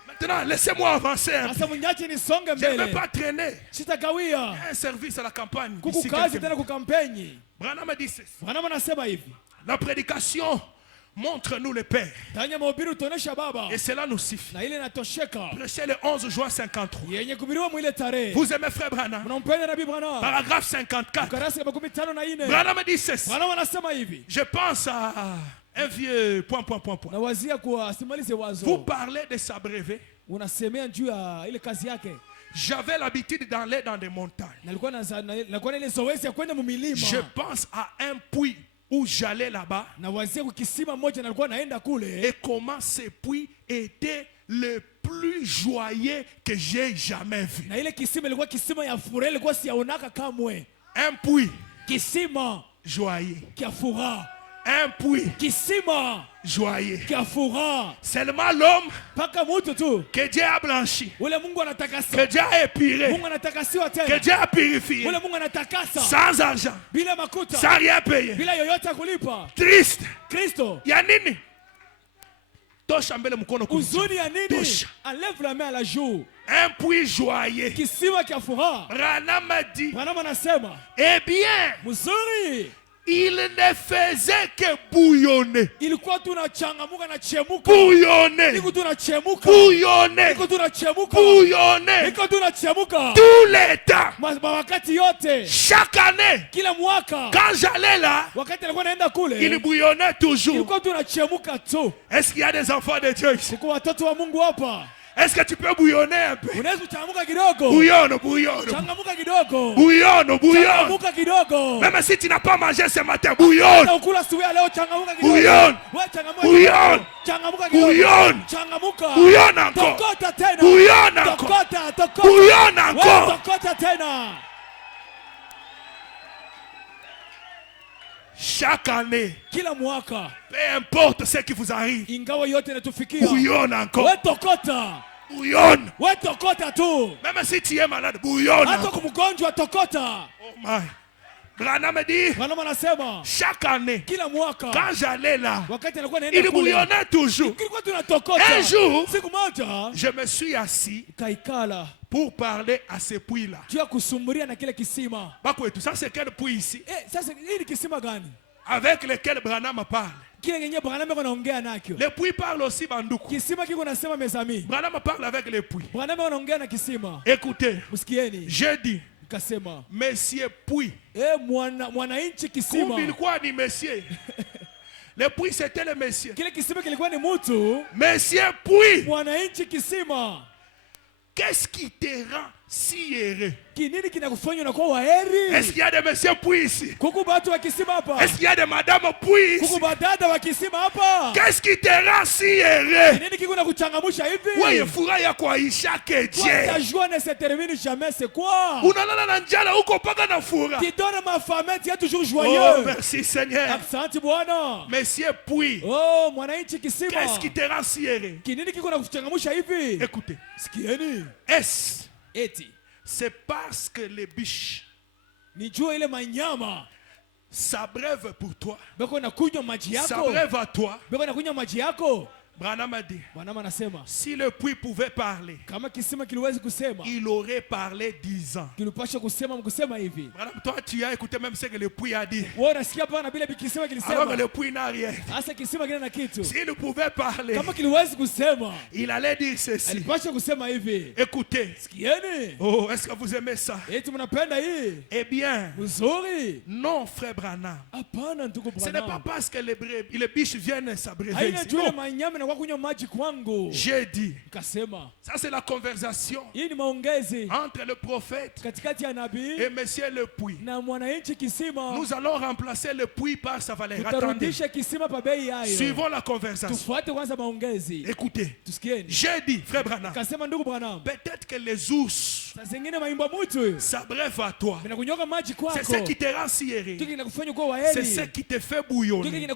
Maintenant, laissez-moi avancer. Je ne vais pas traîner. Un service à la campagne. Branham a dit ceci. La prédication montre-nous le Père. Et cela nous suffit. Prêchez le 11 juin 53. Vous aimez frère Branham? Paragraphe 54. Branham dit ceci. Je pense à un vieux point. Vous parlez de s'abreuver. J'avais l'habitude d'aller dans des montagnes. Je pense à un puits où j'allais là-bas. Et comment ce puits était le plus joyeux que j'ai jamais vu. Un puits joyeux. Un puits joyeux. Seulement l'homme que Dieu a blanchi, que Dieu a épuré, que Dieu a purifié, sans argent, sans rien payer, triste. Yanini, tosha mbele mkono tosha. Enlève la main à la joue. Un puits joyeux. Branham a dit, eh bien, il ne faisait que bouillonner. Ilikuwa tunachangamuka na chemuka. Bouillonner. Iko tunachemuka. Bouillonner. Iko tunachemuka. Bouillonner. Iko tunachemuka. Tous les temps. Wakati yote. Chaque année. Kila mwaka. Quand j'allais là, wakati alikuwa naenda kule, il bouillonnait toujours. Ilikuwa tunachemuka tu. Est-ce qu'il y a des enfants de Dieu ici? Siko watoto wa Mungu hapa. Est-ce que tu peux bouillonner un peu? Unaweza kuchangamuka kidogo. Bouillonne, bouillonne. Changamuka kidogo. Bouillonne, bouillonne. Changamuka kidogo. Même si tu n'as pas mangé ce matin, bouillonne. Ukula suya leo changamuka kidogo. Bouillonne. Bouillonne. Changamuka kidogo. Bouillonne. Changamuka. Bouillonne encore. Tokota tena. Bouillonne encore. Tokota. Bouillonne encore. Tokota tena. Chaque année, kila mwaka, peu importe ce qui vous arrive, ingawa yote natufikia, bouillonne encore. We tokota. Bouillonne. We tokota tu. Même si tu es malade, bouillonne. Hata kumgonjwa tokota. Oh my. Branham me dit, chaque année, kila mwaka, quand j'allais là, wakati alikuwa naenda il bouillonnait toujours. Un jour, siku moja, je me suis assis kaikala pour parler à ce puits-là. Tu as kusumburia na kile kisima. Bakwetu, ça c'est quel puits ici? Sasa hii ni kisima gani? Avec lequel Branham parle. Kile yenye Branham anaongea nakyo. Le puits parle aussi banduku. Kisima kiko nasema mes amis. Branham parle avec le puits. Branham anaongea na kisima. Écoutez, Musikieni. j'ai dit, kasema, Monsieur Puits. Mwananchi kisima. Kumbe ilikuwa ni monsieur. Le puits c'était le monsieur. Kile kisima kilikuwa ni mtu. Monsieur Puits. Mwananchi kisima. Qu'est-ce qui te rend si heureux? Kinini kinakufanya unakuwa waheri? Est-ce qu'il y a des messieurs Puits ici? Kuku batu wa kisima hapa. Est-ce qu'il y a des madame Puits ici? Kuku badada wa kisima hapa. Qu'est-ce qui te rend si heureux? Kinini kiko nakuchangamusha hivi? Wewe furaha ya kuisha keje. Ta joie ne se termine jamais, c'est quoi? Unalala na njala uko paka na furaha. Tu donnes ma femme, tu es toujours joyeux. Oh merci Seigneur. Asante Bwana. Monsieur Puits. Oh mwananchi kisima. Qu'est-ce qui te rend si heureux? Kinini kiko nakuchangamusha hivi? Écoutez. Sikieni. Eti. C'est parce que les biches s'abreuvent pour toi. S'abreuvent à toi. Branham a dit, si le puits pouvait parler, il aurait parlé 10 ans. Branham, toi tu as écouté même ce que le puits a dit. Alors que le puits n'a rien. S'il pouvait parler, il allait dire ceci. Écoutez. Oh, est-ce que vous aimez ça? Eh bien, non frère Branham. Ce n'est pas parce que les biches viennent s'abreuver ici. J'ai dit, ça c'est la conversation entre le prophète et monsieur le puits. Nous allons remplacer le puits par sa valeur. Attendez. Suivons la conversation. Écoutez, j'ai dit, frère Branham, peut-être que les ours s'abreuvent à toi. C'est ce qui te rend si heureux. C'est ce qui te fait bouillonner.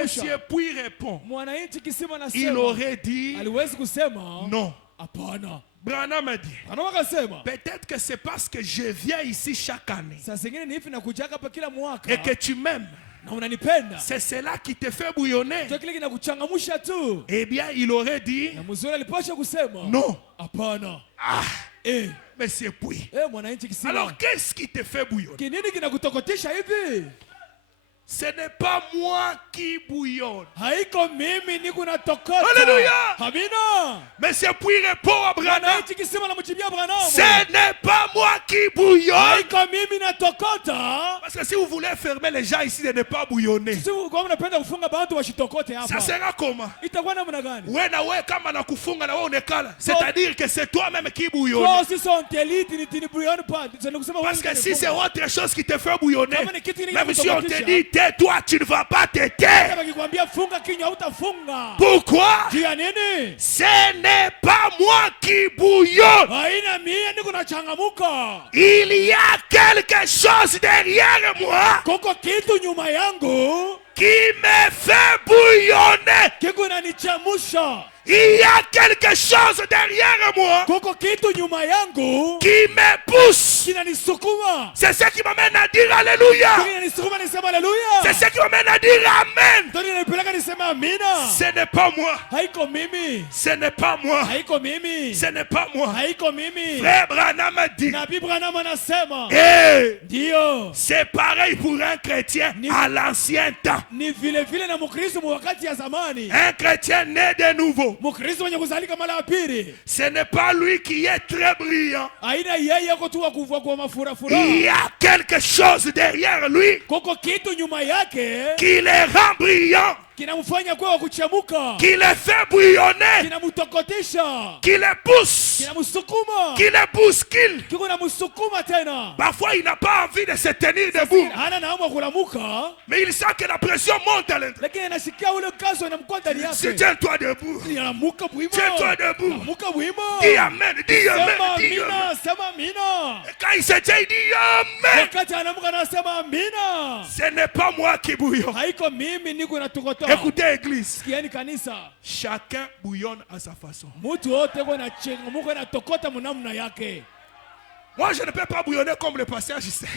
Monsieur Puits répond, il aurait dit non. Branham a dit, peut-être que c'est parce que je viens ici chaque année et que tu m'aimes. C'est cela qui te fait bouillonner. Eh bien, il aurait dit non. Ah, Monsieur Puits. Alors, qu'est-ce qui te fait bouillonner? Ce n'est pas moi qui bouillonne. Alléluia. Monsieur Puits répond à Branham, ce n'est pas moi qui bouillonne. Parce que si vous voulez fermer les gens ici de ne pas bouillonner, ça sera comment? C'est-à-dire que c'est toi-même qui bouillonne. Parce que si c'est autre chose qui te fait bouillonner, même si on te dit tais-toi, tu ne vas pas te taire. Pourquoi? Ce n'est pas moi qui bouillonne. Il y a quelque chose derrière moi qui me fait bouillonner. Il y a quelque chose derrière moi qui me pousse. C'est ce qui m'amène à dire Alléluia. C'est ce qui m'amène à dire Amen. Ce n'est pas moi. Ce n'est pas moi. Ce n'est pas moi. Frère Branham a dit. Et c'est pareil pour un chrétien à l'ancien temps. Un chrétien né de nouveau. Ce n'est pas lui qui est très brillant. Il y a quelque chose derrière lui qui le rend brillant, qui le fait bouillonner, qui le pousse, qui le bouscule. Parfois il n'a pas envie de se tenir debout, mais il sent que la pression monte à l'intérieur. Tiens-toi debout. Tiens-toi debout. Dis Amen. Dis Amen. Dis Amen. Et quand il se tient, il dit Amen. Ce n'est pas moi qui bouillonne. Écoutez, église. Chacun bouillonne à sa façon. Moi, je ne peux pas bouillonner comme le pasteur Justin.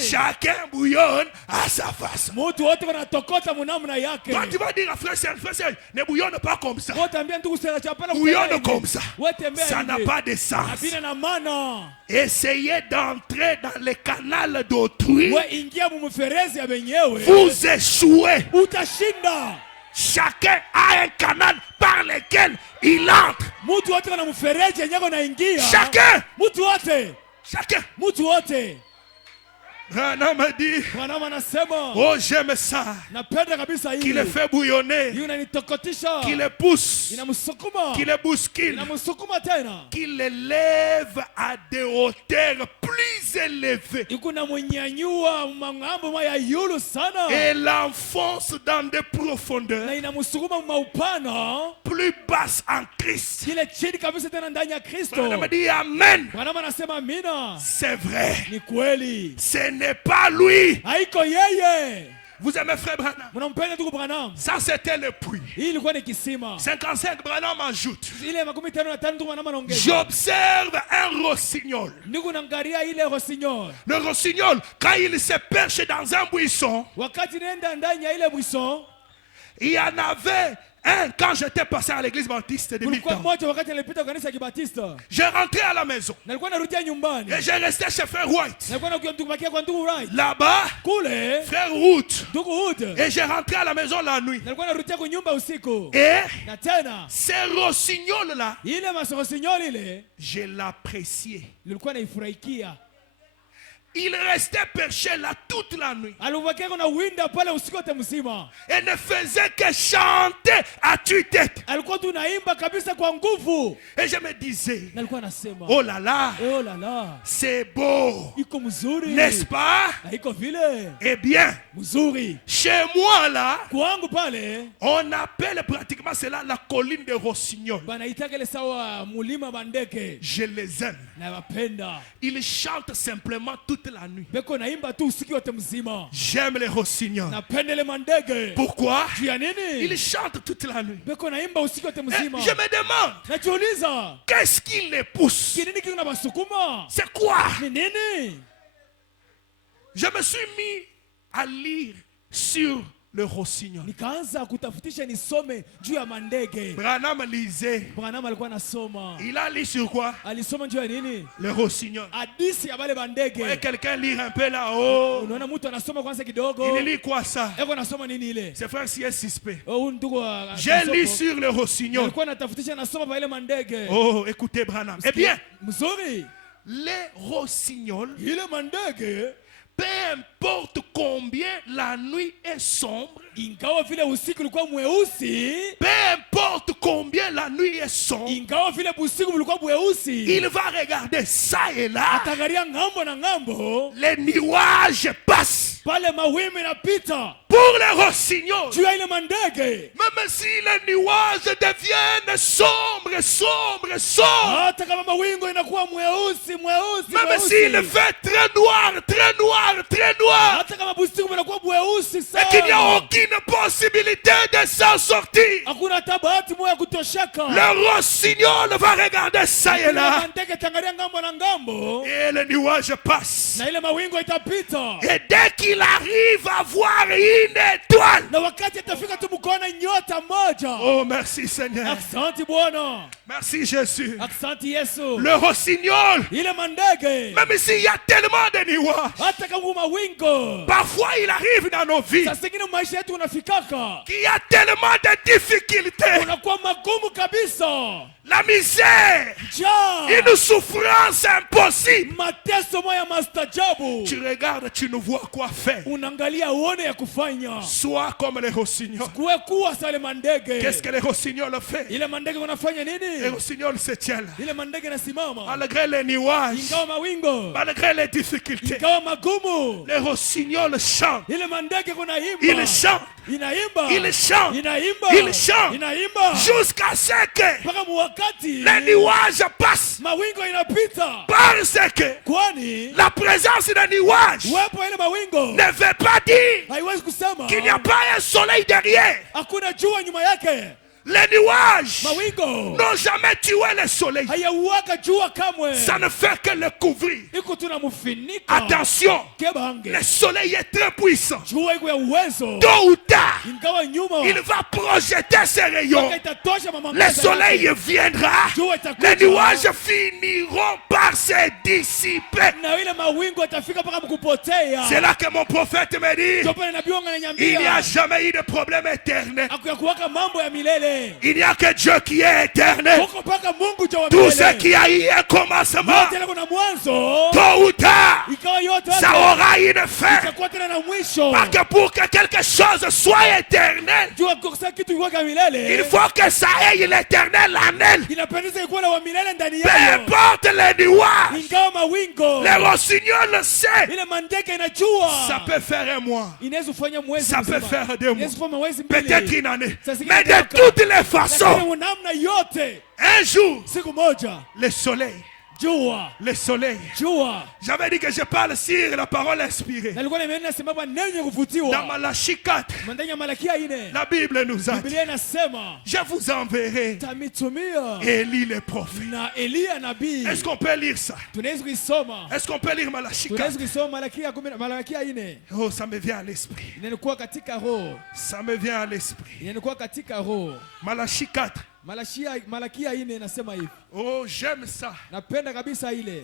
Chacun bouillonne à sa façon. Toi, tu vas dire à frère Serge, ne bouillonne pas comme ça. Bouillonne comme ça. Ça n'a pas de sens. Essayez d'entrer dans le canal d'autrui. Vous échouez. Chacun a un canal par lequel il entre. Chacun. Chacun. Branham a dit, oh j'aime ça, qui le fait bouillonner, qui le pousse, qui le bouscule, qui le lève à des hauteurs plus élevées et l'enfonce dans des profondeurs plus basses en Christ. Branham a dit Amen. C'est vrai. Ce n'est pas lui. Vous aimez frère Branham? Ça c'était le puits. 55 Branham ajoute. J'observe un rossignol. Le rossignol, quand il se perche dans un buisson, il y en avait un quand j'étais passé à l'église baptiste de Milton. J'ai rentré à la maison et j'ai resté chez frère White. Là-bas, frère Root. Et j'ai rentré à la maison la nuit. Et ce rossignol-là, je l'appréciais. Il restait perché là toute la nuit. Et ne faisait que chanter à tue-tête. Et je me disais, oh là là, c'est beau, n'est-ce pas? Eh bien, chez moi là, on appelle pratiquement cela la colline de Rossignol. Je les aime. Ils chantent simplement toute la nuit. J'aime les rossignols. Pourquoi? Ils chantent toute la nuit. Et je me demande, qu'est-ce qui les pousse? C'est quoi? Je me suis mis à lire sur le rossignol. Branham lisait. Il a lu sur quoi? Le rossignol. Et quelqu'un lit un peu là-haut. Il lit quoi ça? C'est frère C.S. Suspect. J'ai lu sur le rossignol. Oh, écoutez Branham. Eh bien, les rossignols, peu importe combien la nuit est sombre, peu importe combien la nuit est sombre, il va regarder ça et là. Les nuages passent. Pour les rossignols, juu ya ile mandege, même si les nuages deviennent sombres, hata kama mawingu inakuwa mweusi, même s'il fait très noir, hata kama busiku inakuwa mweusi et sana, qu'il n'y a aucune possibilité de s'en sortir, hakuna hata bahati moja kutosheka, le rossignol va regarder ça et là, mandege tangalia ngambo na ngambo, et le nuage passe. na ile mawingu itapita, Et dès qu'il arrive à voir une étoile, na wakati atafika tu mkoona nyota moja. oh merci Seigneur, Asante Bwana, merci Jésus. asante Yesu. Le rossignol, Ile mandege, même s'il y a tellement de nuages, hata kama mawingu, parfois il arrive dans nos vies sasa zingine maisha yetu unafikaka, qu'il y a tellement de difficultés, unakuwa magumu kabisa, la misère, njaa, une souffrance impossible. mateso moya mastajabu, Tu regardes, tu ne vois quoi faire. unaangalia uone ya kufanya. Sois comme les rossignols. Kuwe kuwa sa ile mandege. Qu'est-ce que les rossignols fait? Ile mandege unafanya Les nini? rossignols se tiennent là. Ile mandege inasimama, Malgré les nuages, ingawa mawingu, malgré les difficultés, ingawa magumu, les rossignols chantent. ile mandege kuna Ils imba, chantent. inaimba, Ils chantent. inaimba, Ils chantent. inaimba, Jusqu'à ce que mpaka wakati les nuages passent. mawingu inapita, Parce que kwani la présence des nuages uwepo ile mawingu ne veut pas dire haiwezi kusema qu'il n'y a pas un soleil derrière. hakuna jua nyuma yake. Les nuages Mawingu n'ont jamais tué le soleil. hayauaga jua kamwe, Ça ne fait que le couvrir. iko tunamfunika. Attention, Kebange, le soleil est très puissant. jua iko ya uwezo, Tôt ou tard, ingawa nyuma il va projeter ses rayons. mpaka itatosha Le mwangaza soleil yake. viendra. Jua Les itakuja nuages finiront par se dissiper. na ile mawingu atafika mpaka mkupotea. C'est là que mon prophète me dit, Ndio pale nabii wangu il n'y a ananiambia jamais eu de problème éternel. akuyakuwaka mambo ya milele, Il n'y a que Dieu qui est éternel. huko mpaka Mungu jua wa Tout ce milele. qui a eu un commencement, Yote ile kuna mwanzo, tôt ou tard, ikawa yote ça yote aura une fin. itakuwa tena na mwisho. Parce que pour que quelque chose soit éternel, Jua kukosa kitu ikuwa il milele, faut que ça ait l'éternel en elle. inapendeza ikuwa na wa milele ndani Peu yayo, importe les nuages, ingawa mawingu, les rossignols le savent. ile mandeke inajua Ça peut faire un mois, inaweza kufanya mwezi ça peut mzima, faire 2 mois, inaweza kufanya mwezi peut-être mbili, une année. Ça, c'est Mais de quelque toutes les lakini façons, namna yote, un jour, siku moja le soleil, jua. J'avais dit que je parle sur la parole inspirée. Nalikuwa nimeenda simama neno yenye Dans kuvutiwa, Malachie 4, ndani ya Malakia 4 la Bible nous a dit, Biblia inasema je vous enverrai tamitumia Élie le prophète. na Elia nabii. Est-ce qu'on peut lire ça? Tunaweza kuisoma, Est-ce qu'on peut lire Malachie 4? tunaweza kuisoma Malakia 4. Oh, ça me vient à l'esprit. Inakuwa katika roho, Ça me vient à l'esprit. inakuwa katika roho. Malachie 4. Malakia 4 inasema hivi. Oh, j'aime ça. Napenda kabisa ile.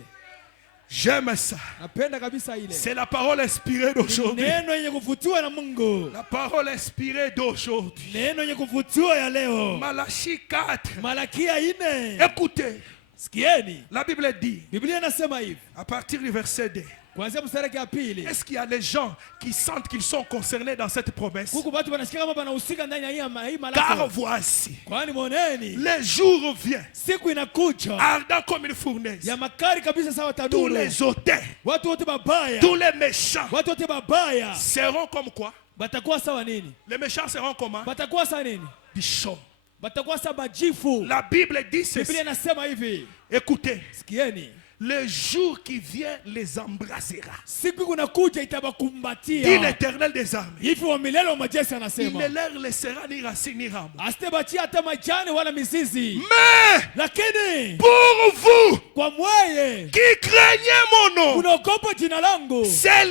J'aime ça. Napenda kabisa ile. C'est la parole inspirée d'aujourd'hui. Neno yenye kuvutiwa na Mungu. La parole inspirée d'aujourd'hui. Neno yenye kuvutiwa ya leo. Malachie 4. Malakia 4. Écoutez. Sikieni. La Bible dit, Biblia inasema hivi. à partir du verset 2. Kuanzia mstari wa pili. Est-ce qu'il y a des gens qui sentent qu'ils sont concernés dans cette promesse? Huku watu wanasikia kama wanahusika ndani ya hii Car malaka. voici, Kwani moneni, le jour vient, siku inakuja ardent comme une fournaise. ya makali kabisa sawa Tous tanuru. les auteurs, Watu wote babaya, tous les méchants watu wote babaya seront comme quoi? batakuwa sawa nini? Les méchants seront comment? Batakuwa sawa nini? Bichons. Batakuwa sawa majifu. La Bible dit ceci. Biblia inasema hivi. Écoutez, Sikieni. le jour qui vient les embrassera. Siku kunakuja Dit itabakumbatia. l'Éternel des armées. Hivi wa milele wa majeshi Il anasema. ne leur laissera ni racine ni rame. Asitebachia hata majani wala mizizi. Mais Lakini pour vous kwa mweye qui craignez mon nom, unaogopa jina langu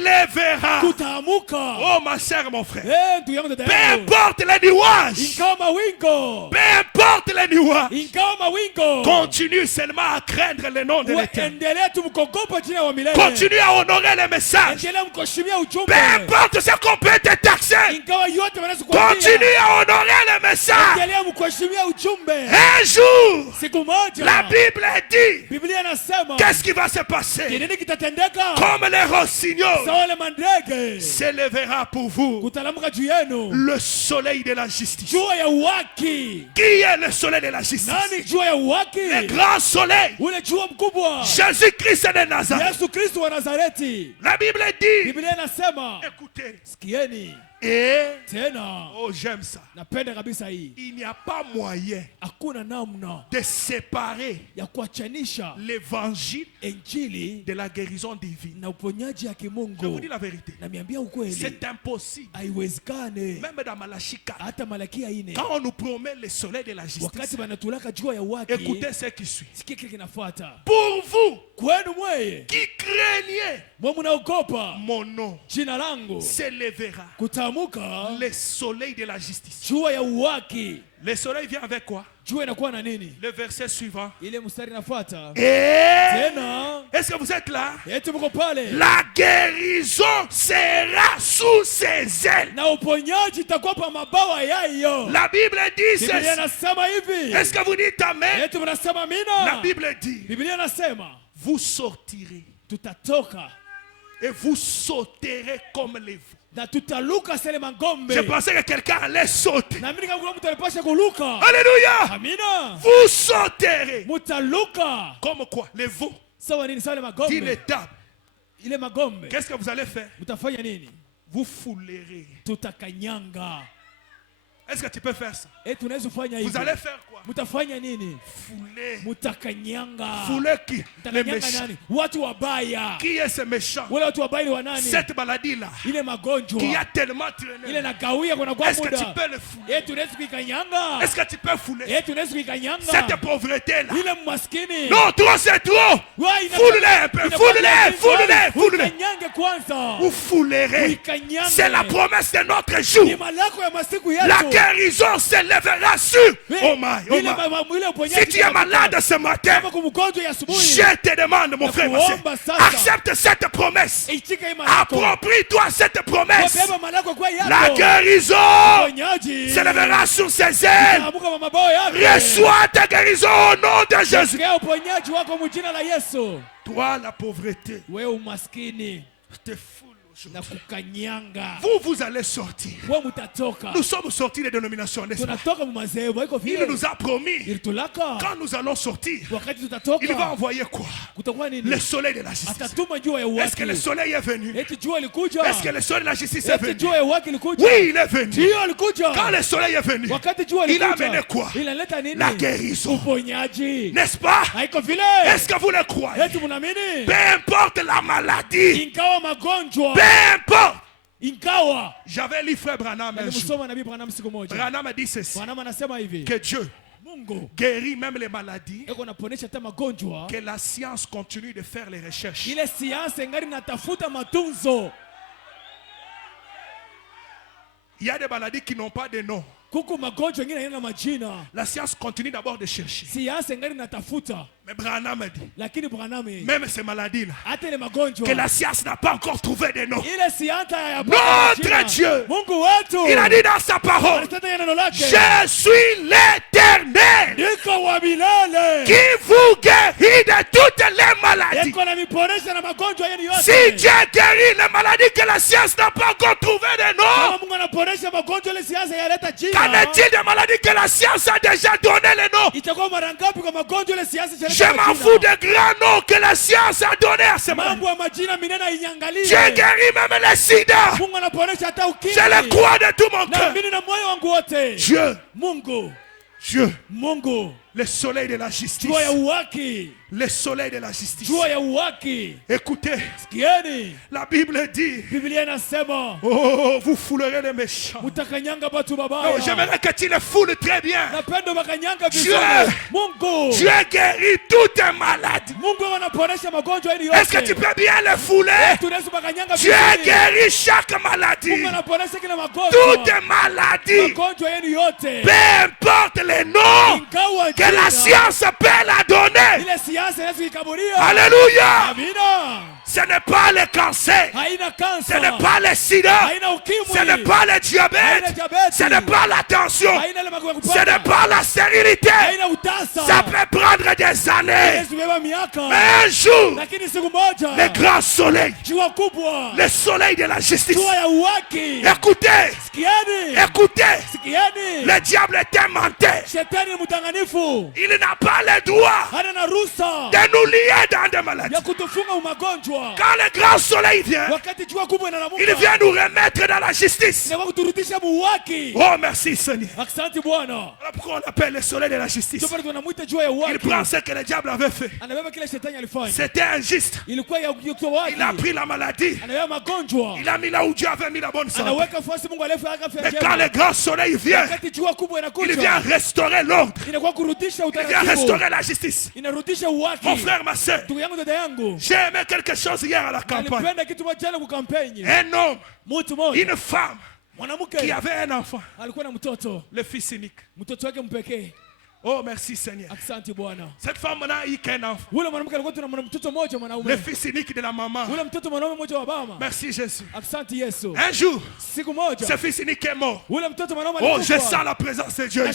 s'élèvera. kutaamuka. Oh ma sœur, mon frère. Ndugu yangu dada Peu yangu. importe les nuages. Ingawa mawingo. Peu importe les nuages. Ingawa mawingo. Continue seulement à craindre le nom de l'Éternel. Endelea tu mkogopa jina wa milele. Continue à honorer les messages. Endelea mkoshimia ujumbe. Peu importe ce qu'on peut te taxer. Ingawa yote wanaweza kuambia. Continue à honorer les messages. Endelea mkoshimia ujumbe. Un jour, Siku moja. la Bible dit, Biblia inasema. qu'est-ce qui va se passer? Nini kitatendeka? Comme les rossignols Sawa le mandege. s'élèvera pour vous Kutalamuka juu yenu. le soleil de la justice. Jua ya uwaki. Qui est le soleil de la justice? Nani jua ya Le uwaki? grand soleil. Ule jua mkubwa. Jésus-Christ de Nazareth. Yesu Kristo wa Nazareti. La Bible dit, Biblia inasema. écoutez, Sikieni. Et tena oh, j'aime ça. napenda kabisa hii. Il n'y a pas moyen Hakuna namna de séparer ya kuachanisha l'évangile injili de la guérison divine. na uponyaji ya Je vous kimungu. dis la vérité. Namiambia ukweli, C'est impossible. haiwezekane. Même dans Malachie 4, Hata Malakia 4 quand on nous promet le soleil de la justice, wakati banatulaka jua ya haki, écoutez ce qui suit. sikia kile kinafuata. Pour vous Kwenu mweye qui craignez mwe mnaogopa mon nom, jina langu, s'élèvera kutamuka le soleil de la justice. jua ya haki. Le soleil vient avec quoi? Jua inakuwa na nini? Le verset suivant. Ile mstari inafuata. Et Tena est-ce que vous êtes là? eti mko pale, La guérison sera sous ses ailes. na uponyaji itakuwa pa mabawa yayo. La Bible dit Biblia ceci. inasema hivi. Est-ce que vous dites amen? Eti mnasema La amina. Bible dit, Biblia inasema vous sortirez tutatoka et vous sauterez comme les veaux. na tutaluka sele mangombe. Je pensais que quelqu'un allait sauter. Na mimi kama kuna mtu alipasha kuluka. Alléluia. Amina. Vous sauterez. Mutaluka. Comme quoi? Les veaux. Sawa nini? Sawa ile magombe. Dit l'étape. Ile magombe. Qu'est-ce que vous allez faire? Mutafanya nini? Vous foulerez. Tutakanyanga. Est-ce que tu peux faire ça? Eti unaweza kufanya hivi. Vous allez faire quoi? Mutafanya nini? Fouler. Mutakanyanga. Fouler qui? Les Mutakanyanga méchants. nani? Watu wabaya. Qui est ce méchant? Wale watu wabaya ni wa nani? Cette maladie-là Ile magonjwa. qui a tellement Ile traîné. nagawia kuna kwa Est-ce que tu muda. peux le fouler? Eti unaweza kuikanyanga. Est-ce que tu peux fouler? Eti unaweza kuikanyanga. Cette pauvreté-là. Ile maskini. Non, trop c'est trop. Wa, ina- Foule-les un peu. ina- Foule-les. Foule-les. Foule-les. Uikanyange kwanza. Vous foulerez. Uikanyange. C'est la promesse de notre jour. Ni malako ya masiku yetu. La guérison s'élèvera sur. Oh my, oh Ile my. ile uponyaji. Si tu es malade ce matin, kama kumgonjwa ya asubuhi. je te demande, mon frère, ma sœur, Nakuomba sasa. accepte cette promesse. Itika hii malako. Approprie-toi cette promesse. Wabeba malako kwa yako. La guérison Uponyaji. s'élèvera sur ses ailes. Amuka kwa mabao yake. Reçois ta guérison au nom de Jésus. Pokea uponyaji wako mjina la Yesu. Toi, la pauvreté Wewe umaskini te foule na aujourd'hui. kukanyanga. Vous allez sortir. Wewe mutatoka. Nous sommes sortis des dénominations, n'est-ce pas? Tunatoka mmazebu iko Il vile. nous a promis, Ilitulaka. quand nous allons sortir, Wakati il va tutatoka. envoyer quoi? Kutakuwa nini? Le soleil de la justice. Atatuma jua ya Est-ce que le uhaki. soleil est venu? Eti jua ilikuja. Est-ce que le soleil de la justice est Eti venu? jua ya uhaki ilikuja. Oui, il est venu. Ndio ilikuja. Quand le soleil est venu, Wakati jua il a ilikuja. amené quoi? Inaleta nini? La guérison. Uponyaji. N'est-ce pas? Haiko vile. Est-ce que vous le croyez? Eti mnaamini? Peu importe la maladie, Ingawa magonjwa. peu importe. Ingawa. J'avais lu frère Branham un jour. Nilimsoma Nabii Branham siku moja. Branham dit ceci, Branham anasema hivi. que Dieu Mungu guérit même les maladies, eko naponesha hata magonjwa. que la science continue de faire les recherches. Ile siasa ingari natafuta matunzo. Il y a des maladies qui n'ont pas de nom. Kuku magonjwa ingine yana majina. La science continue d'abord de chercher. Siasa ingari natafuta. Mais Branham dit, Lakini Branham même ces maladies-là, hata ile magonjwa. que la science n'a pas encore trouvé de nom. Ile siasa ya Notre Dieu, Mungu wetu. il a dit dans sa parole, Alisema neno lake. je suis l'Éternel Niko wa milele. qui vous guérit de toutes les maladies. Yeko na miponesha na magonjwa yenu yote. Si Dieu guérit les maladies que la science n'a pas encore trouvé de nom, Kama Mungu anaponesha magonjwa ile siasa yaleta jina. qu'en est-il des maladies que la science a déjà donné le nom? Itakuwa mara ngapi kwa magonjwa ile siasa yaleta Je m'en fous des grands noms que la science a donné à ces maladies. Mambo ya majina minene inyangalie. Dieu guérit même le sida. Mungu anaponesha hata ukimwi. Je le crois de tout mon Na cœur. mimi na moyo wangu wote. Dieu, Mungu, Dieu, le soleil de la justice. jua ya uhaki, Le soleil de la justice. jua ya uhaki. Écoutez, Sikieni, la Bible dit, Biblia inasema oh, vous foulerez les méchants. mutakanyanga batu Oh, babaya. j'aimerais que tu les foules très bien. Napenda makanyanga Dieu. vizuri. Mungu, Dieu guérit toutes tes maladies. Mungu anaponesha magonjwa yenu Est-ce que tu yote. peux bien les fouler? Tunaweza makanyanga Dieu vizuri. guérit chaque maladie. Mungu anaponesha kila Toutes magonjwa. tes maladies. Magonjwa yenu yote. Peu importe les noms Ingawa que la jina, science peut la donner. ile siasa Yesu ikaburia. Alléluia. Amina. Ce n'est pas le cancer. Haina Ce kansa. n'est pas le sida. Haina ukimwi. Ce n'est pas le diabète. Haina diabeti. Ce n'est pas la tension. Haina ile magonjwa Ce n'est pas la stérilité. Haina utasa. Ça peut prendre des années. Yesu beba miaka. Mais un jour, Lakini siku moja. le grand soleil, Jua kubwa. le soleil de la justice. Jua ya uhaki. Écoutez, Sikieni. écoutez. Le diable est un menteur. Il n'a pas le droit de nous lier dans des maladies. Quand le grand soleil vient, il vient nous remettre dans la justice. Oh, merci Seigneur. Voilà pourquoi on appelle le soleil de la justice. Il prend ce que le diable avait fait. C'était injuste. Il a pris la maladie. Il a mis là où Dieu avait mis la bonne santé. Mais quand le grand soleil vient, il vient restaurer l'ordre. Il vient restaurer la justice. Mon frère, ma soeur, j'ai aimé quelque chose hier à la campagne. Un homme, une femme qui avait un enfant, le fils unique. Oh, merci Seigneur. Cette femme n'a eu qu'un enfant. Le fils unique de la maman. Merci Jésus. Un jour, ce fils unique est mort. Oh, je sens la présence de Dieu. Je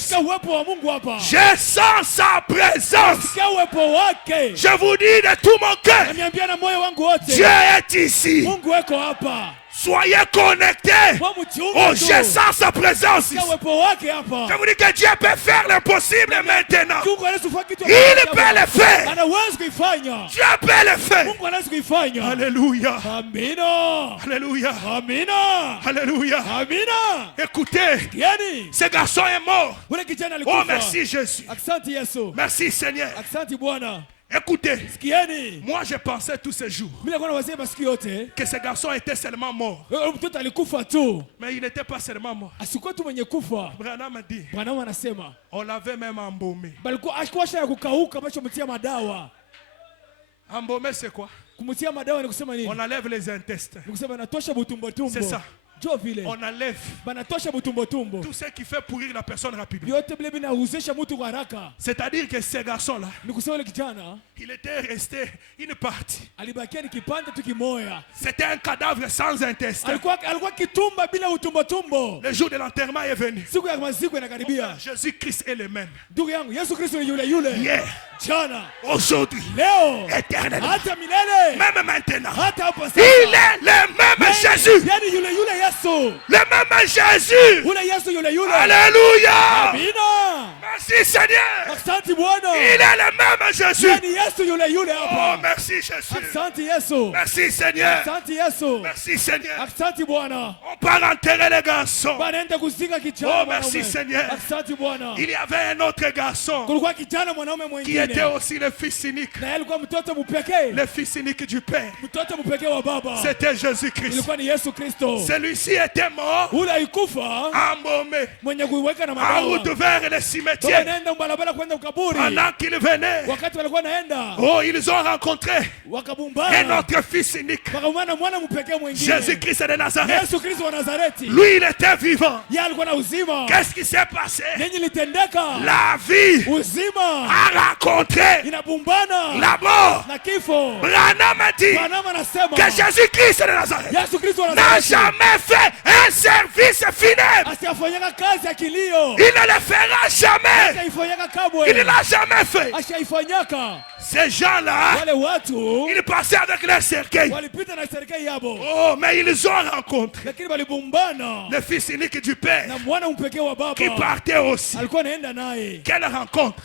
sens sa présence. Je vous dis de tout mon cœur, Dieu est ici. Soyez connectés. Oh, je sens sa présence. Je vous dis que Dieu peut faire l'impossible maintenant. Il peut le faire. Dieu peut le faire. Alléluia. Alléluia. Alléluia. Écoutez, ce garçon est mort. Oh, merci Jésus. Merci Seigneur. Écoutez, moi je pensais tous ces jours que ce garçon était seulement mort. Mais il n'était pas seulement mort. Branham a dit, on l'avait même embaumé. Embaumé c'est quoi? On enlève les intestins. C'est ça. On enlève tout ce qui fait pourrir la personne rapidement. C'est-à-dire que ce garçon-là, il était resté une partie. C'était un cadavre sans intestin. Le jour de l'enterrement est venu. Jésus-Christ est le même. Hier, aujourd'hui, éternellement, même maintenant, il est le même Jésus. Le même Jésus. Alléluia. Merci Seigneur. Il est le même Jésus. Oh, merci Jésus. Merci Seigneur. Merci Seigneur. On part enterrer les garçons. Oh, merci Seigneur. Il y avait un autre garçon qui était aussi le fils unique. Le fils unique du Père. C'était Jésus-Christ. Celui-ci était mort, embaumé, en route vers le cimetière. Pendant qu'il venait, oh, ils ont rencontré un autre fils unique, Jésus-Christ de Nazareth. Lui, il était vivant. Qu'est-ce qui s'est passé? La vie a rencontré la mort. Branham a dit que Jésus-Christ de Nazareth n'a jamais fait un service funèbre. Il ne le fera jamais. Il ne l'a jamais fait. Ces gens-là, ils passaient avec leur cercueil. Oh, mais ils ont rencontré le fils unique du Père qui partait aussi. Quelle rencontre?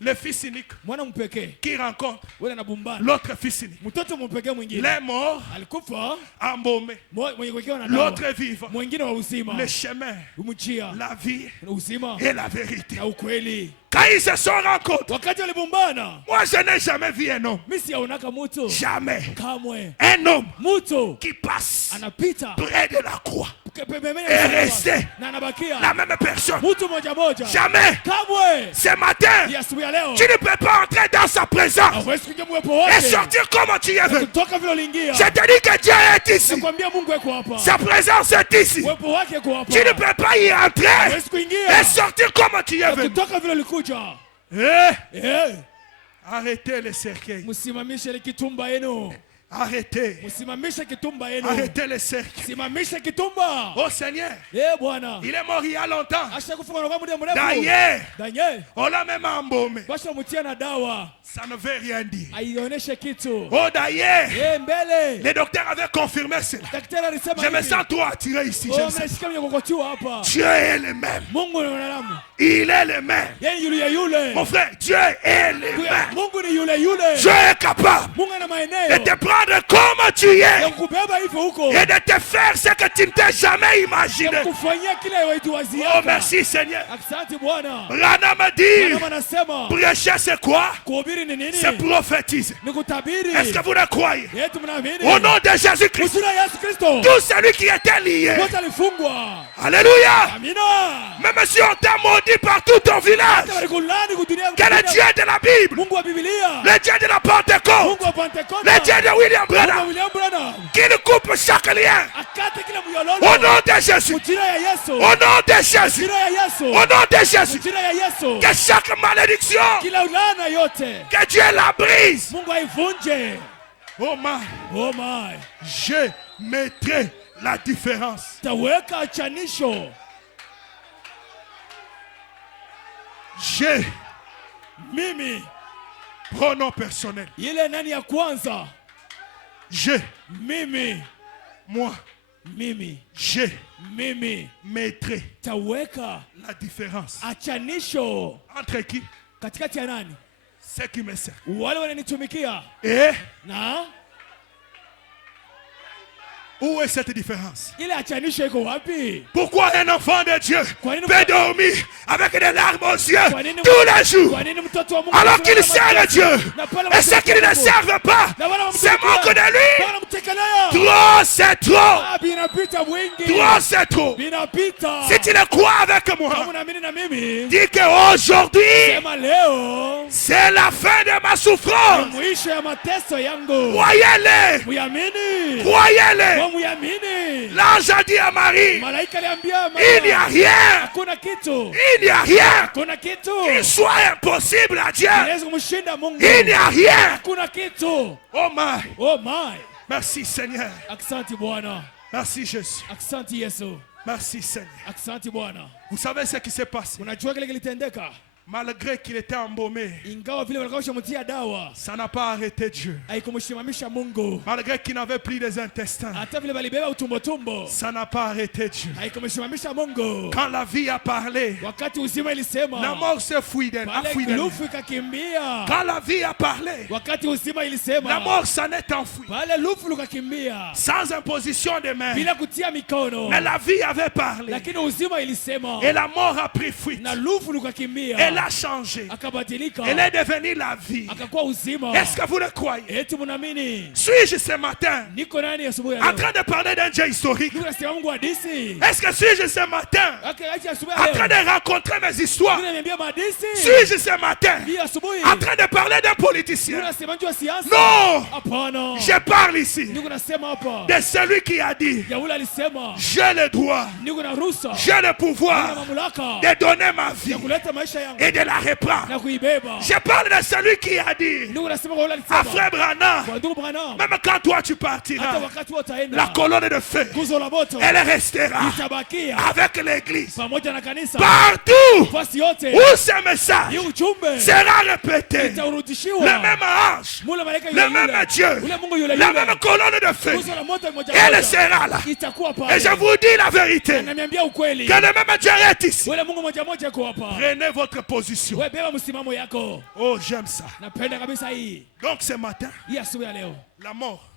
Le fils unique qui rencontre l'autre fils unique. Les morts embaumés, l'autre vivant, le chemin, la vie et la vérité. Quand ils se sont rencontrés, moi je n'ai jamais vu un homme, jamais, un homme qui passe près de la croix et rester la même personne. Jamais. Ce matin, tu ne peux pas entrer dans sa présence et sortir comme tu es venu. Je te dis que Dieu est ici. Sa présence est ici. Tu ne peux pas y entrer et sortir comme tu es venu. Arrêtez les cercueils. Arrêtez. Arrêtez les cercles. Oh Seigneur. Il est mort il y a longtemps. D'ailleurs, on l'a même embaumé. Ça ne veut rien dire. Oh d'ailleurs, les docteurs avaient confirmé cela. Je me sens trop attiré ici. Dieu est le même. Il est le même. Mon frère, Dieu est le même. Dieu est capable de te prendre comme tu es et de te faire ce que tu ne t'es jamais imaginé. Oh merci Seigneur. Rana m'a dit, prêcher c'est quoi? C'est prophétiser. Est-ce que vous le croyez? Au nom de Jésus-Christ, tout celui qui était lié, alléluia, même si on t'a maudit par tout ton village, que le Dieu de la Bible, le Dieu de la Pentecôte, le Dieu de William Branham, qu'il coupe chaque lien au nom de Jésus, au nom de Jésus, au nom de Jésus, que chaque malédiction, que Dieu la brise. Oh my, je mettrai la différence. J'ai pronom personnel. Je, moi, je mettrai la différence. Entre qui? Ceux qui me servent. Et où est cette différence? Pourquoi un enfant de Dieu peut dormir avec des larmes aux yeux tous les jours alors qu'il sert Dieu? Et ceux qui ne le servent pas se moquent de lui. Trop c'est trop. Trop c'est trop. Si tu le crois avec moi, dis qu'aujourd'hui c'est la fin de ma souffrance. Croyez-le. Croyez-le. L'ange a dit à Marie, il n'y a rien. Il n'y a rien qui soit impossible à Dieu. Il n'y a rien. Oh my. Merci Seigneur. Merci Jésus. Merci Seigneur. Vous savez ce qui s'est passé? Malgré qu'il était embaumé, ça n'a pas arrêté Dieu. Malgré qu'il n'avait plus les intestins, ça n'a pas arrêté Dieu. Quand la vie a parlé, la mort s'est fouillée d'elle. Quand la vie a parlé, la mort s'en est enfouie. Sans imposition de main. Mais la vie avait parlé. Et la mort a pris fuite. Elle a changé. Elle est devenue la vie. Est-ce que vous le croyez? Suis-je ce matin en train de parler d'un Dieu historique? Est-ce que suis-je ce matin en train de rencontrer mes histoires? Suis-je ce matin en train de parler d'un politicien? Non! Je parle ici de celui qui a dit: j'ai le droit, j'ai le pouvoir de donner ma vie et de la reprendre. Je parle de celui qui a dit à Frère Branham, même quand toi tu partiras, la colonne de feu, elle restera avec l'église. Partout où ce message sera répété, le même ange, le même Dieu, la même colonne de feu, elle sera là. Et je vous dis la vérité, que le même Dieu est ici. Prenez votre position. Oh, j'aime ça. Donc ce matin, la mort,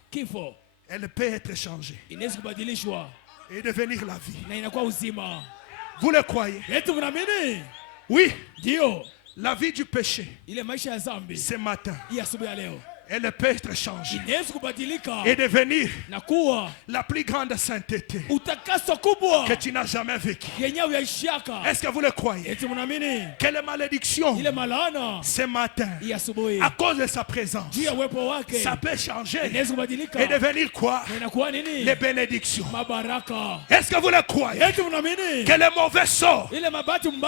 elle peut être changée et devenir la vie. Vous le croyez? Oui. La vie du péché, ce matin, elle peut être changée et devenir la plus grande sainteté que tu n'as jamais vécue. Est-ce que vous le croyez? Quelle malédiction ce matin, à cause de sa présence, ça peut changer et devenir quoi? Les bénédictions. Est-ce que vous le croyez? Que le mauvais sort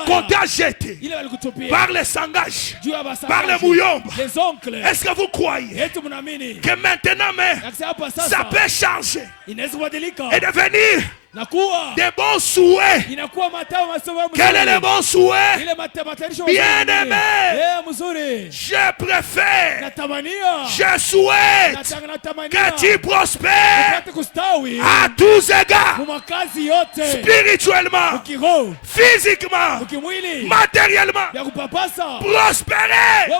qu'on t'a jeté par les sangages, par les mouillons, est-ce que vous croyez croyez que maintenant même, ça peut changer et devenir des bons souhaits. Quel est le bon souhait? Bien-aimé, je préfère, je souhaite que tu prospères à tous égards, spirituellement, physiquement, matériellement, prospérer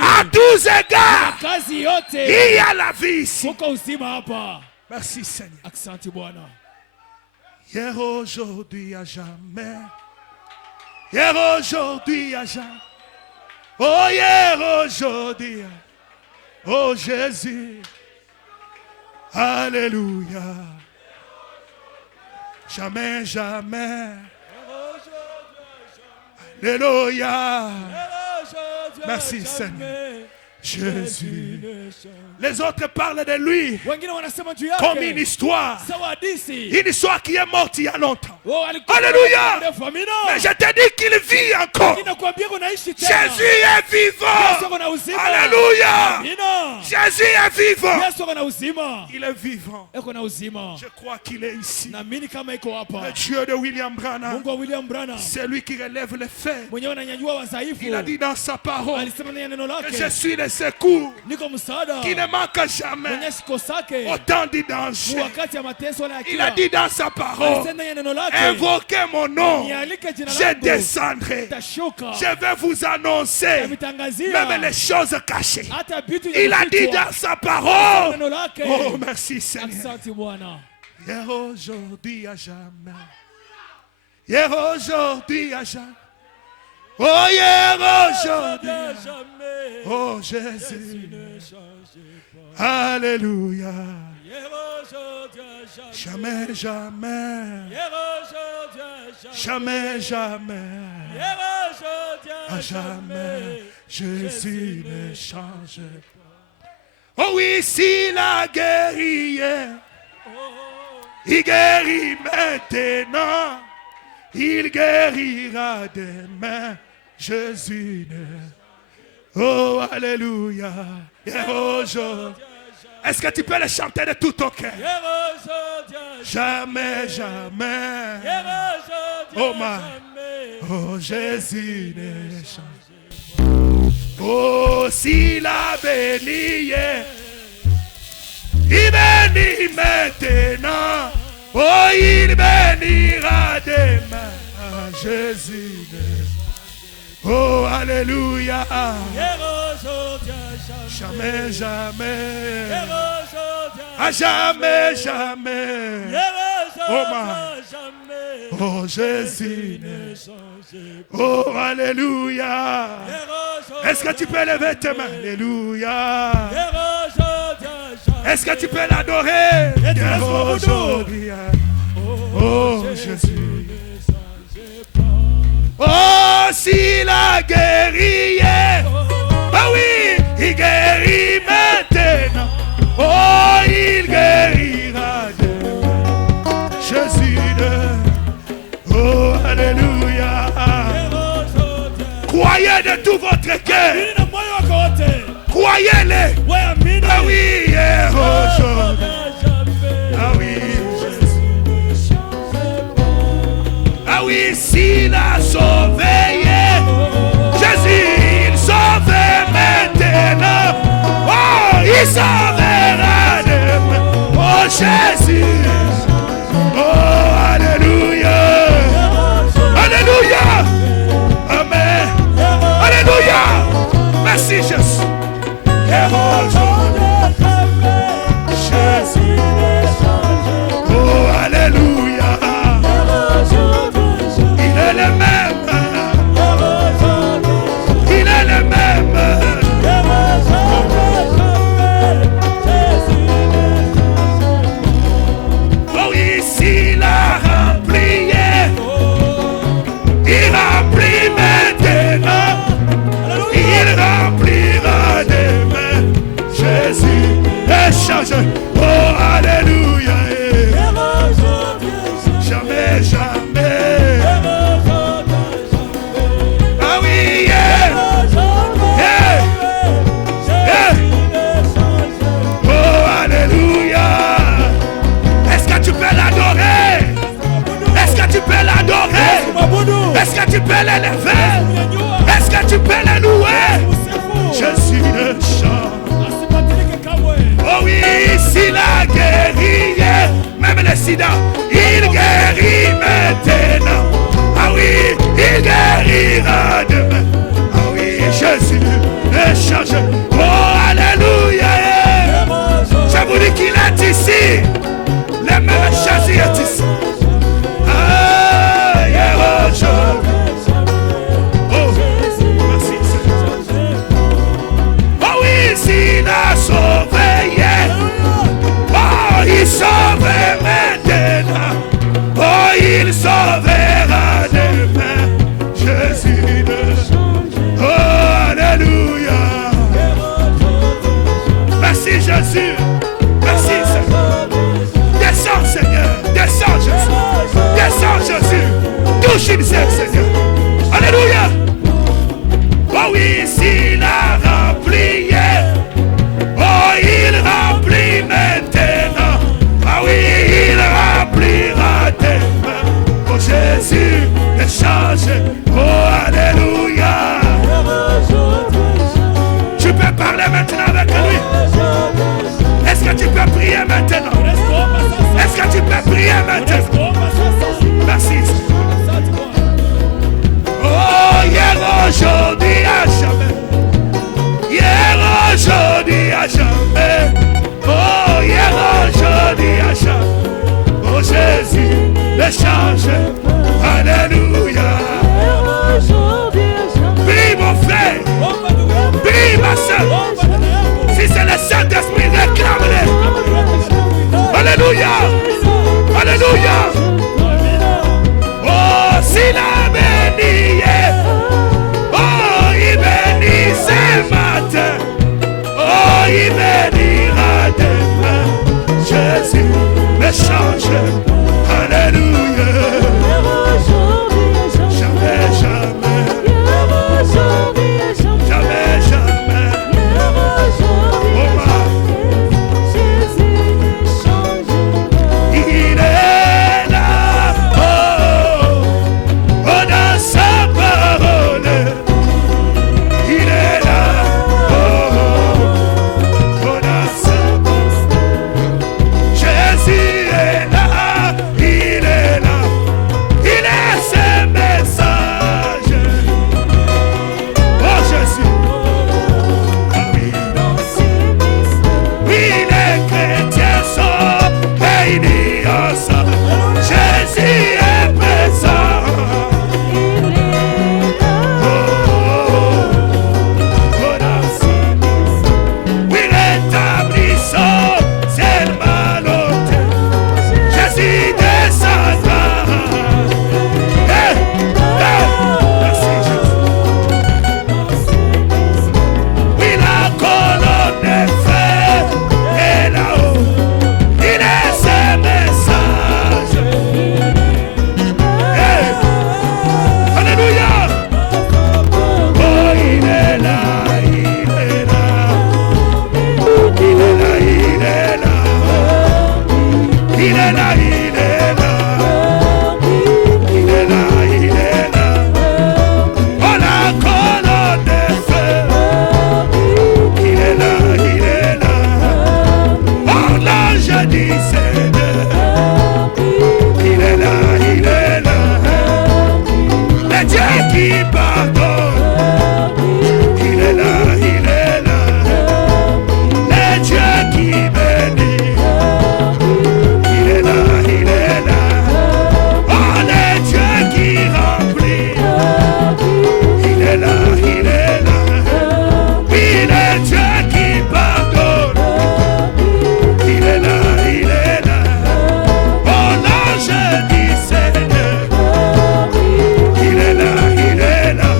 à tous égards. Il y a la vie ici. Merci Seigneur. Hier, aujourd'hui, à jamais. Hier, aujourd'hui, à jamais. Oh, hier, aujourd'hui. Oh, Jésus. Alléluia. Jamais, jamais. Alléluia. Merci, Seigneur. Jésus. Les autres parlent de lui comme une histoire qui est morte il y a longtemps. Alléluia. Mais je te dis qu'il vit encore. Jésus est vivant. Alléluia. Jésus est vivant. Il est vivant. Je crois qu'il est ici. Le Dieu de William Branham, c'est lui qui relève les faits. Il a dit dans sa parole que je suis le secours qui ne manque jamais au temps du danger. Il a dit dans sa parole, invoquez mon nom, je descendrai, je vais vous annoncer même les choses cachées. Il a dit dans sa parole, oh merci Seigneur, hier, aujourd'hui, à jamais, hier, aujourd'hui, à jamais. Oh, hier, aujourd'hui, oh Jésus, alléluia, jamais, jamais, jamais, jamais, à jamais, Jésus ne change pas. Oh oui, s'il a guéri, il guérit maintenant. Il guérira demain, Jésus. Oh, alléluia. Est-ce que tu peux le chanter de tout ton cœur? Jamais, jamais. Oh, oh Jésus ne change. Oh, s'il a béni, il bénit maintenant. Oh, il bénira demain, Jésus. Oh, alléluia. Jamais, jamais. À jamais, jamais. Oh, oh Jésus. Oh, alléluia. Est-ce que tu peux lever tes mains? Alléluia. Est-ce que tu peux l'adorer? Aujourd'hui. Oh Jésus. Oh, s'il a guéri, ah oui, il guérit maintenant. Oh, il guérira demain. Jésus. Oh, alléluia. Croyez de tout votre cœur. Croyez-le. Ah oui, aujourd'hui. Ah oui, Jésus. Ah oui, s'il a sauvé, Jésus, il sauve maintenant. Oh, il sauvera demain. Oh, Jésus. Oh, alléluia. Alléluia. Amen. Alléluia. Merci, Jésus. Jésus. Oh, alléluia. Il est le même. Il est le même. Oh, ici, il a rempli. Il remplit maintenant. Il remplira demain. Jésus échange. Oh, alléluia. Jamais, jamais. Ah oui, yeah. Yeah. Yeah. Est-ce que tu peux l'élever? Est-ce que tu peux le louer? Jésus le chant. Oh oui, s'il a guéri, même le sida, il guérit maintenant. Ah oui, il guérira demain. Ah oui, Jésus le change. Oh, alléluia. Je vous dis qu'il est ici. Le même Jésus est ici. Ah, oh, merci. Oh oui, s'il a sauvé, oh, il sauve maintenant. Oh, il sauvera demain. Jésus de... Oh, alléluia. Merci Jésus. Merci Seigneur. Descends Seigneur. Descends Jésus. Descends Jésus. Touche une Seigneur. Alléluia. Oh oui, s'il a rempli. Oh, il remplit maintenant. Ah oui, il remplira demain. Oh Jésus, échange. Oh, alléluia. Tu peux parler maintenant avec lui. Est-ce que tu peux prier maintenant? Est-ce que tu peux prier maintenant? Merci. Oh, hier, aujourd'hui, à jamais. Hier, aujourd'hui, à jamais. Oh, hier, aujourd'hui, à jamais. Oh, Jésus, le change. Alléluia. Prie, mon frère. Prie, ma soeur. Si c'est le Saint-Esprit, réclame-le. Alléluia. Alléluia. Oh, s'il a béni. Oh, il bénit ce matin. Oh, il bénira demain. Jésus me change. Alléluia. Jamais, jamais. Jamais, jamais. Oh, il est là. Oh, oh, dans sa parole. Il est là. Oh, oh, dans sa parole. Jésus est là. Il est là. Il est ce message. Oh Jésus. Ah oui. Oui, les chrétiens sont réunis ensemble. Jésus est présent. Oui, rétablissons c'est le malhonnête. Jésus descendra. Merci Jésus. Oui, la colonne est faite et là-haut, il est ce message. Alléluia. Oh, il est là, il est là. Il est là, il est là. Il est là, il est là. Il est là, il est là. Oh, la colonne est faite. Il est là, il est là. Oh, l'ange du Seigneur. Il est là, il est là. Le Dieu qui pardonne. Il est là, il est là. Le Dieu qui bénit. Il est là, il est là. Oh, le Dieu qui remplit. Il est là, il est là. Oui, le Dieu qui pardonne. Il est là, il est là. Oh, l'ange du Seigneur. Il est là, il est là.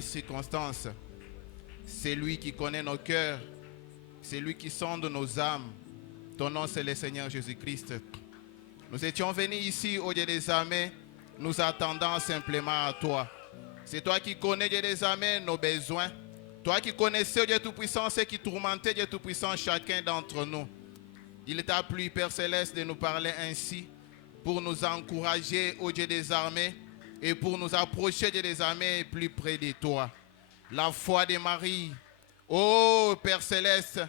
Circonstances. C'est lui qui connaît nos cœurs, c'est lui qui sonde nos âmes. Ton nom, c'est le Seigneur Jésus-Christ. Nous étions venus ici au Dieu des armées, nous attendant simplement à toi. C'est toi qui connais, Dieu des armées, nos besoins. Toi qui connaissais, Dieu Tout-Puissant, ce qui tourmentait, Dieu Tout-Puissant, chacun d'entre nous. Il t'a plu, Père Céleste, de nous parler ainsi pour nous encourager au Dieu des armées et pour nous approcher des armées plus près de toi. La foi de Marie. Oh Père Céleste,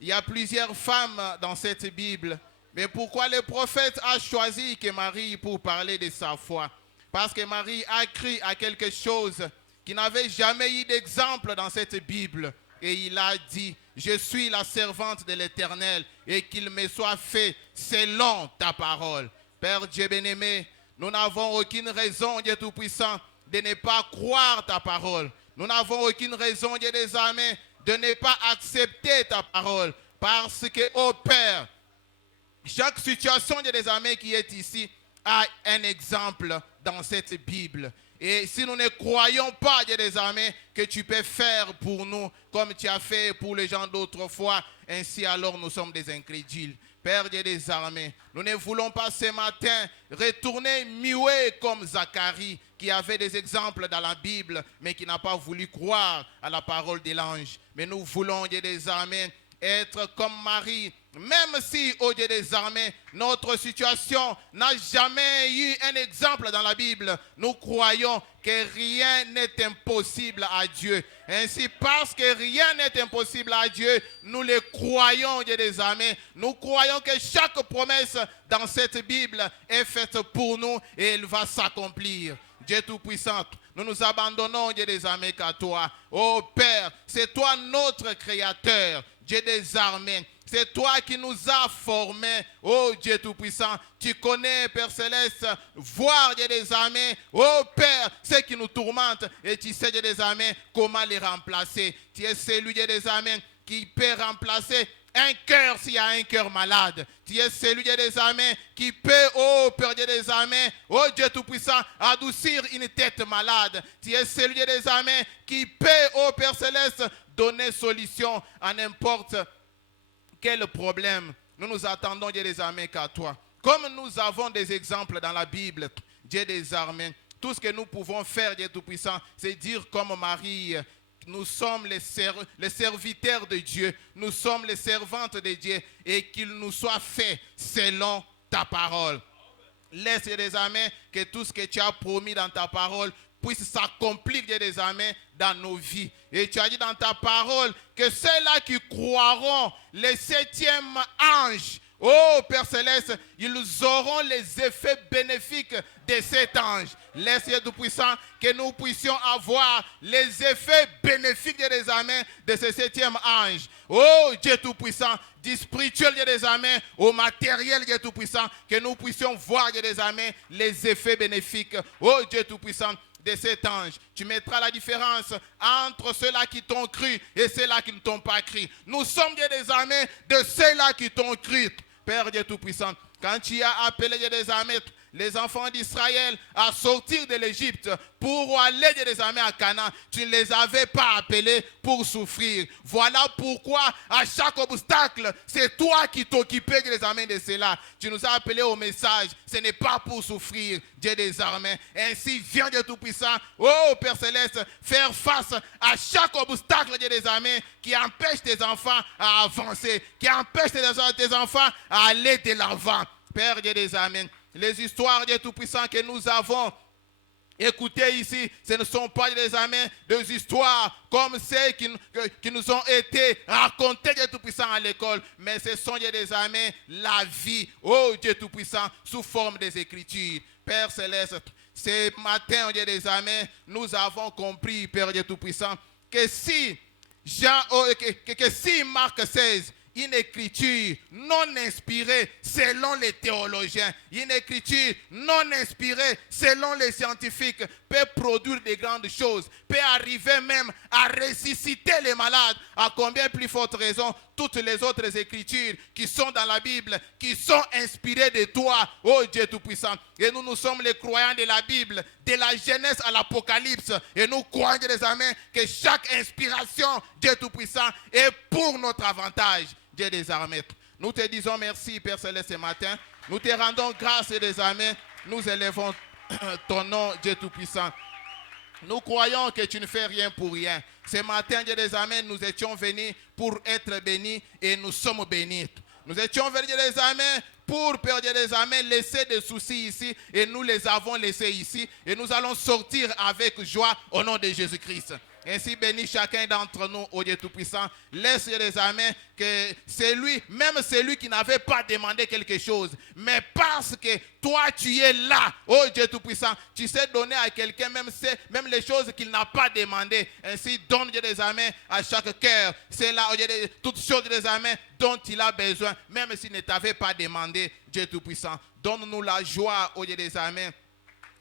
il y a plusieurs femmes dans cette Bible. Mais pourquoi le prophète a choisi que Marie pour parler de sa foi? Parce que Marie a cru à quelque chose qui n'avait jamais eu d'exemple dans cette Bible. Et il a dit, je suis la servante de l'Éternel et qu'il me soit fait selon ta parole. Père Dieu bien-aimé, nous n'avons aucune raison, Dieu Tout-Puissant, de ne pas croire ta parole. Nous n'avons aucune raison, Dieu des armées, de ne pas accepter ta parole. Parce que, oh Père, chaque situation, Dieu des armées qui est ici, a un exemple dans cette Bible. Et si nous ne croyons pas, Dieu des armées, que tu peux faire pour nous comme tu as fait pour les gens d'autrefois, ainsi alors nous sommes des incrédules. Père Dieu des armées, nous ne voulons pas ce matin retourner muets comme Zacharie, qui avait des exemples dans la Bible, mais qui n'a pas voulu croire à la parole de l'ange. Mais nous voulons, Dieu des armées, être comme Marie, même si, au Dieu des armées, notre situation n'a jamais eu un exemple dans la Bible, nous croyons que rien n'est impossible à Dieu. Ainsi, parce que rien n'est impossible à Dieu, nous le croyons, Dieu des armées. Nous croyons que chaque promesse dans cette Bible est faite pour nous et elle va s'accomplir. Dieu Tout-Puissant, nous nous abandonnons, Dieu des armées, qu'à toi. Oh Père, c'est toi notre Créateur, Dieu des armées. C'est toi qui nous as formés, oh Dieu Tout-Puissant. Tu connais, Père Céleste, voir, Dieu des armées, oh Père, ce qui nous tourmente. Et tu sais, Dieu des armées, comment les remplacer. Tu es celui, Dieu des armées, qui peut remplacer un cœur s'il y a un cœur malade. Tu es celui, Dieu des armées, qui peut, oh Père Dieu des armées, oh Dieu Tout-Puissant, adoucir une tête malade. Tu es celui, Dieu des armées, qui peut, oh Père Céleste, donner solution à n'importe quel problème. Nous nous attendons, Dieu des armées, qu'à toi. Comme nous avons des exemples dans la Bible, Dieu des armées, tout ce que nous pouvons faire, Dieu Tout-Puissant, c'est dire comme Marie, nous sommes les serviteurs de Dieu, nous sommes les servantes de Dieu, et qu'il nous soit fait selon ta parole. Laisse, Dieu des armées, que tout ce que tu as promis dans ta parole puisse s'accomplir, Dieu des armées, dans nos vies. Et tu as dit dans ta parole que ceux-là qui croiront le 7e ange, oh Père Céleste, ils auront les effets bénéfiques de cet ange. Laisse Dieu Tout-Puissant que nous puissions avoir les effets bénéfiques des armées de ce 7e ange. Oh Dieu Tout-Puissant, du spirituel Dieu des armées au matériel Dieu Tout-Puissant, que nous puissions voir Dieu des armées les effets bénéfiques. Oh Dieu Tout-Puissant, de cet ange. Tu mettras la différence entre ceux-là qui t'ont cru et ceux-là qui ne t'ont pas cru. Nous sommes des armées de ceux-là qui t'ont cru. Père Dieu Tout-Puissant, quand tu as appelé des armées, les enfants d'Israël à sortir de l'Égypte pour aller des armées à Canaan, tu ne les avais pas appelés pour souffrir. Voilà pourquoi à chaque obstacle, c'est toi qui t'occupais des armées de cela. Tu nous as appelés au message, ce n'est pas pour souffrir, Dieu des armées. Ainsi vient Dieu Tout-Puissant, oh Père Céleste, faire face à chaque obstacle, Dieu des armées, qui empêche tes enfants à avancer, qui empêche tes enfants à aller de l'avant. Père Dieu des armées, les histoires Dieu Tout-Puissant que nous avons écoutez ici, ce ne sont pas des armées, des histoires comme celles qui nous ont été racontées, Dieu Tout-Puissant, à l'école, mais ce sont des armées, la vie, oh Dieu Tout-Puissant, sous forme des Écritures. Père Céleste, ce matin, Dieu des armées, nous avons compris, Père Dieu Tout-Puissant, que si Marc 16, une écriture non inspirée selon les théologiens, une écriture non inspirée selon les scientifiques peut produire de grandes choses, peut arriver même à ressusciter les malades. À combien plus forte raison toutes les autres écritures qui sont dans la Bible, qui sont inspirées de toi, oh Dieu Tout-Puissant. Et nous sommes les croyants de la Bible, de la Genèse à l'Apocalypse. Et nous croyons, des amis, que chaque inspiration, Dieu Tout-Puissant, est pour notre avantage. Dieu des armées, nous te disons merci, Père Céleste, ce matin. Nous te rendons grâce, des armées. Nous élevons ton nom, Dieu Tout-Puissant. Nous croyons que tu ne fais rien pour rien. Ce matin, Dieu des armées, nous étions venus pour être bénis et nous sommes bénis. Nous étions venus, Dieu des armées, pour, Père Dieu des armées, laisser des soucis ici et nous les avons laissés ici et nous allons sortir avec joie au nom de Jésus-Christ. Ainsi bénis chacun d'entre nous, ô Dieu Tout-Puissant. Laisse les armées que c'est lui, même celui qui n'avait pas demandé quelque chose, mais parce que toi tu es là, ô Dieu Tout-Puissant, tu sais donner à quelqu'un même les choses qu'il n'a pas demandé. Ainsi donne, Dieu des armées, à chaque cœur. C'est là, ô Dieu, toutes choses des armées dont il a besoin, même s'il ne t'avait pas demandé, Dieu Tout-Puissant. Donne-nous la joie, ô Dieu des armées.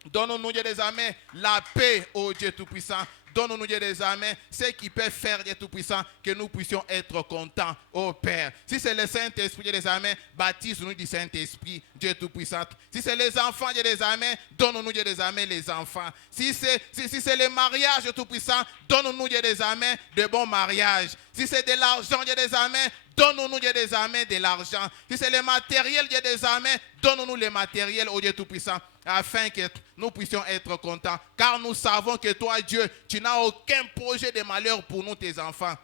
Donne-nous, Dieu des armées, la paix, ô Dieu Tout-Puissant. donne-nous, Dieu des amens, ce qui peut faire, Dieu Tout-Puissant, que nous puissions être contents, oh Père. Si c'est le Saint-Esprit, Dieu des amens, baptise-nous du Saint-Esprit, Dieu Tout-Puissant. Si c'est les enfants, Dieu des amens, donne-nous, Dieu des amens, les enfants. Si c'est le mariage, Dieu Tout-Puissant, donne-nous, Dieu des amens, de bons mariages. Si c'est de l'argent, Dieu des amens, donne-nous, Dieu des amens, de l'argent. Si c'est le matériel, Dieu des amens, donne-nous le matériel, oh Dieu Tout-Puissant, afin que nous puissions être contents. Car nous savons que toi, Dieu, tu n'as aucun projet de malheur pour nous, tes enfants.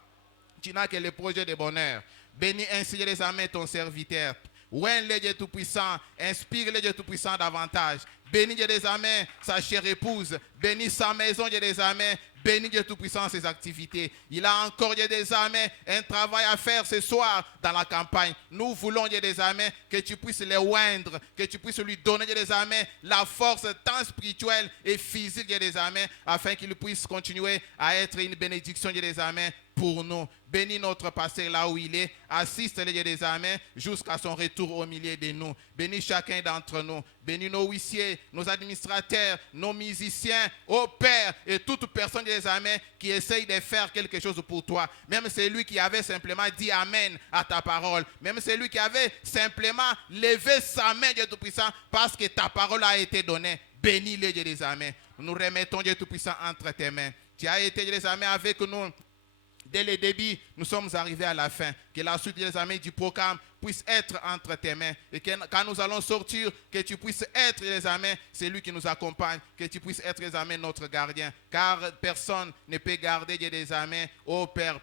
Tu n'as que le projet de bonheur. Bénis ainsi, Dieu des amens, ton serviteur. Ouais, le Dieu Tout-Puissant, inspire le Dieu Tout-Puissant davantage. Bénis, Dieu des amens, sa chère épouse. Bénis sa maison, Dieu des amens. Bénis Dieu Tout-Puissant ses activités. Il a encore, Dieu des amens, un travail à faire ce soir dans la campagne. Nous voulons, Dieu des amens, que tu puisses le oindre, que tu puisses lui donner, Dieu des amens, la force tant spirituelle et physique, Dieu des amens, afin qu'il puisse continuer à être une bénédiction, Dieu des amens, pour nous. Bénis notre pasteur là où il est. Assiste-le, Dieu des amens, jusqu'à son retour au milieu de nous. Bénis chacun d'entre nous. Bénis nos huissiers, nos administrateurs, nos musiciens, ô Père, et toute personne, Dieu des amens, qui essaye de faire quelque chose pour toi. Même celui qui avait simplement dit Amen à ta parole. Même celui qui avait simplement levé sa main, Dieu Tout-Puissant, parce que ta parole a été donnée. Bénis-le, Dieu des amens. Nous remettons, Dieu Tout-Puissant, entre tes mains. Tu as été, Dieu des amens, avec nous. Dès le début, nous sommes arrivés à la fin. Que la suite des amis du programme puisse être entre tes mains. Et que quand nous allons sortir, que tu puisses être, les amis, c'est lui qui nous accompagne. Que tu puisses être, les amis, notre gardien. Car personne ne peut garder des amis, ô Père,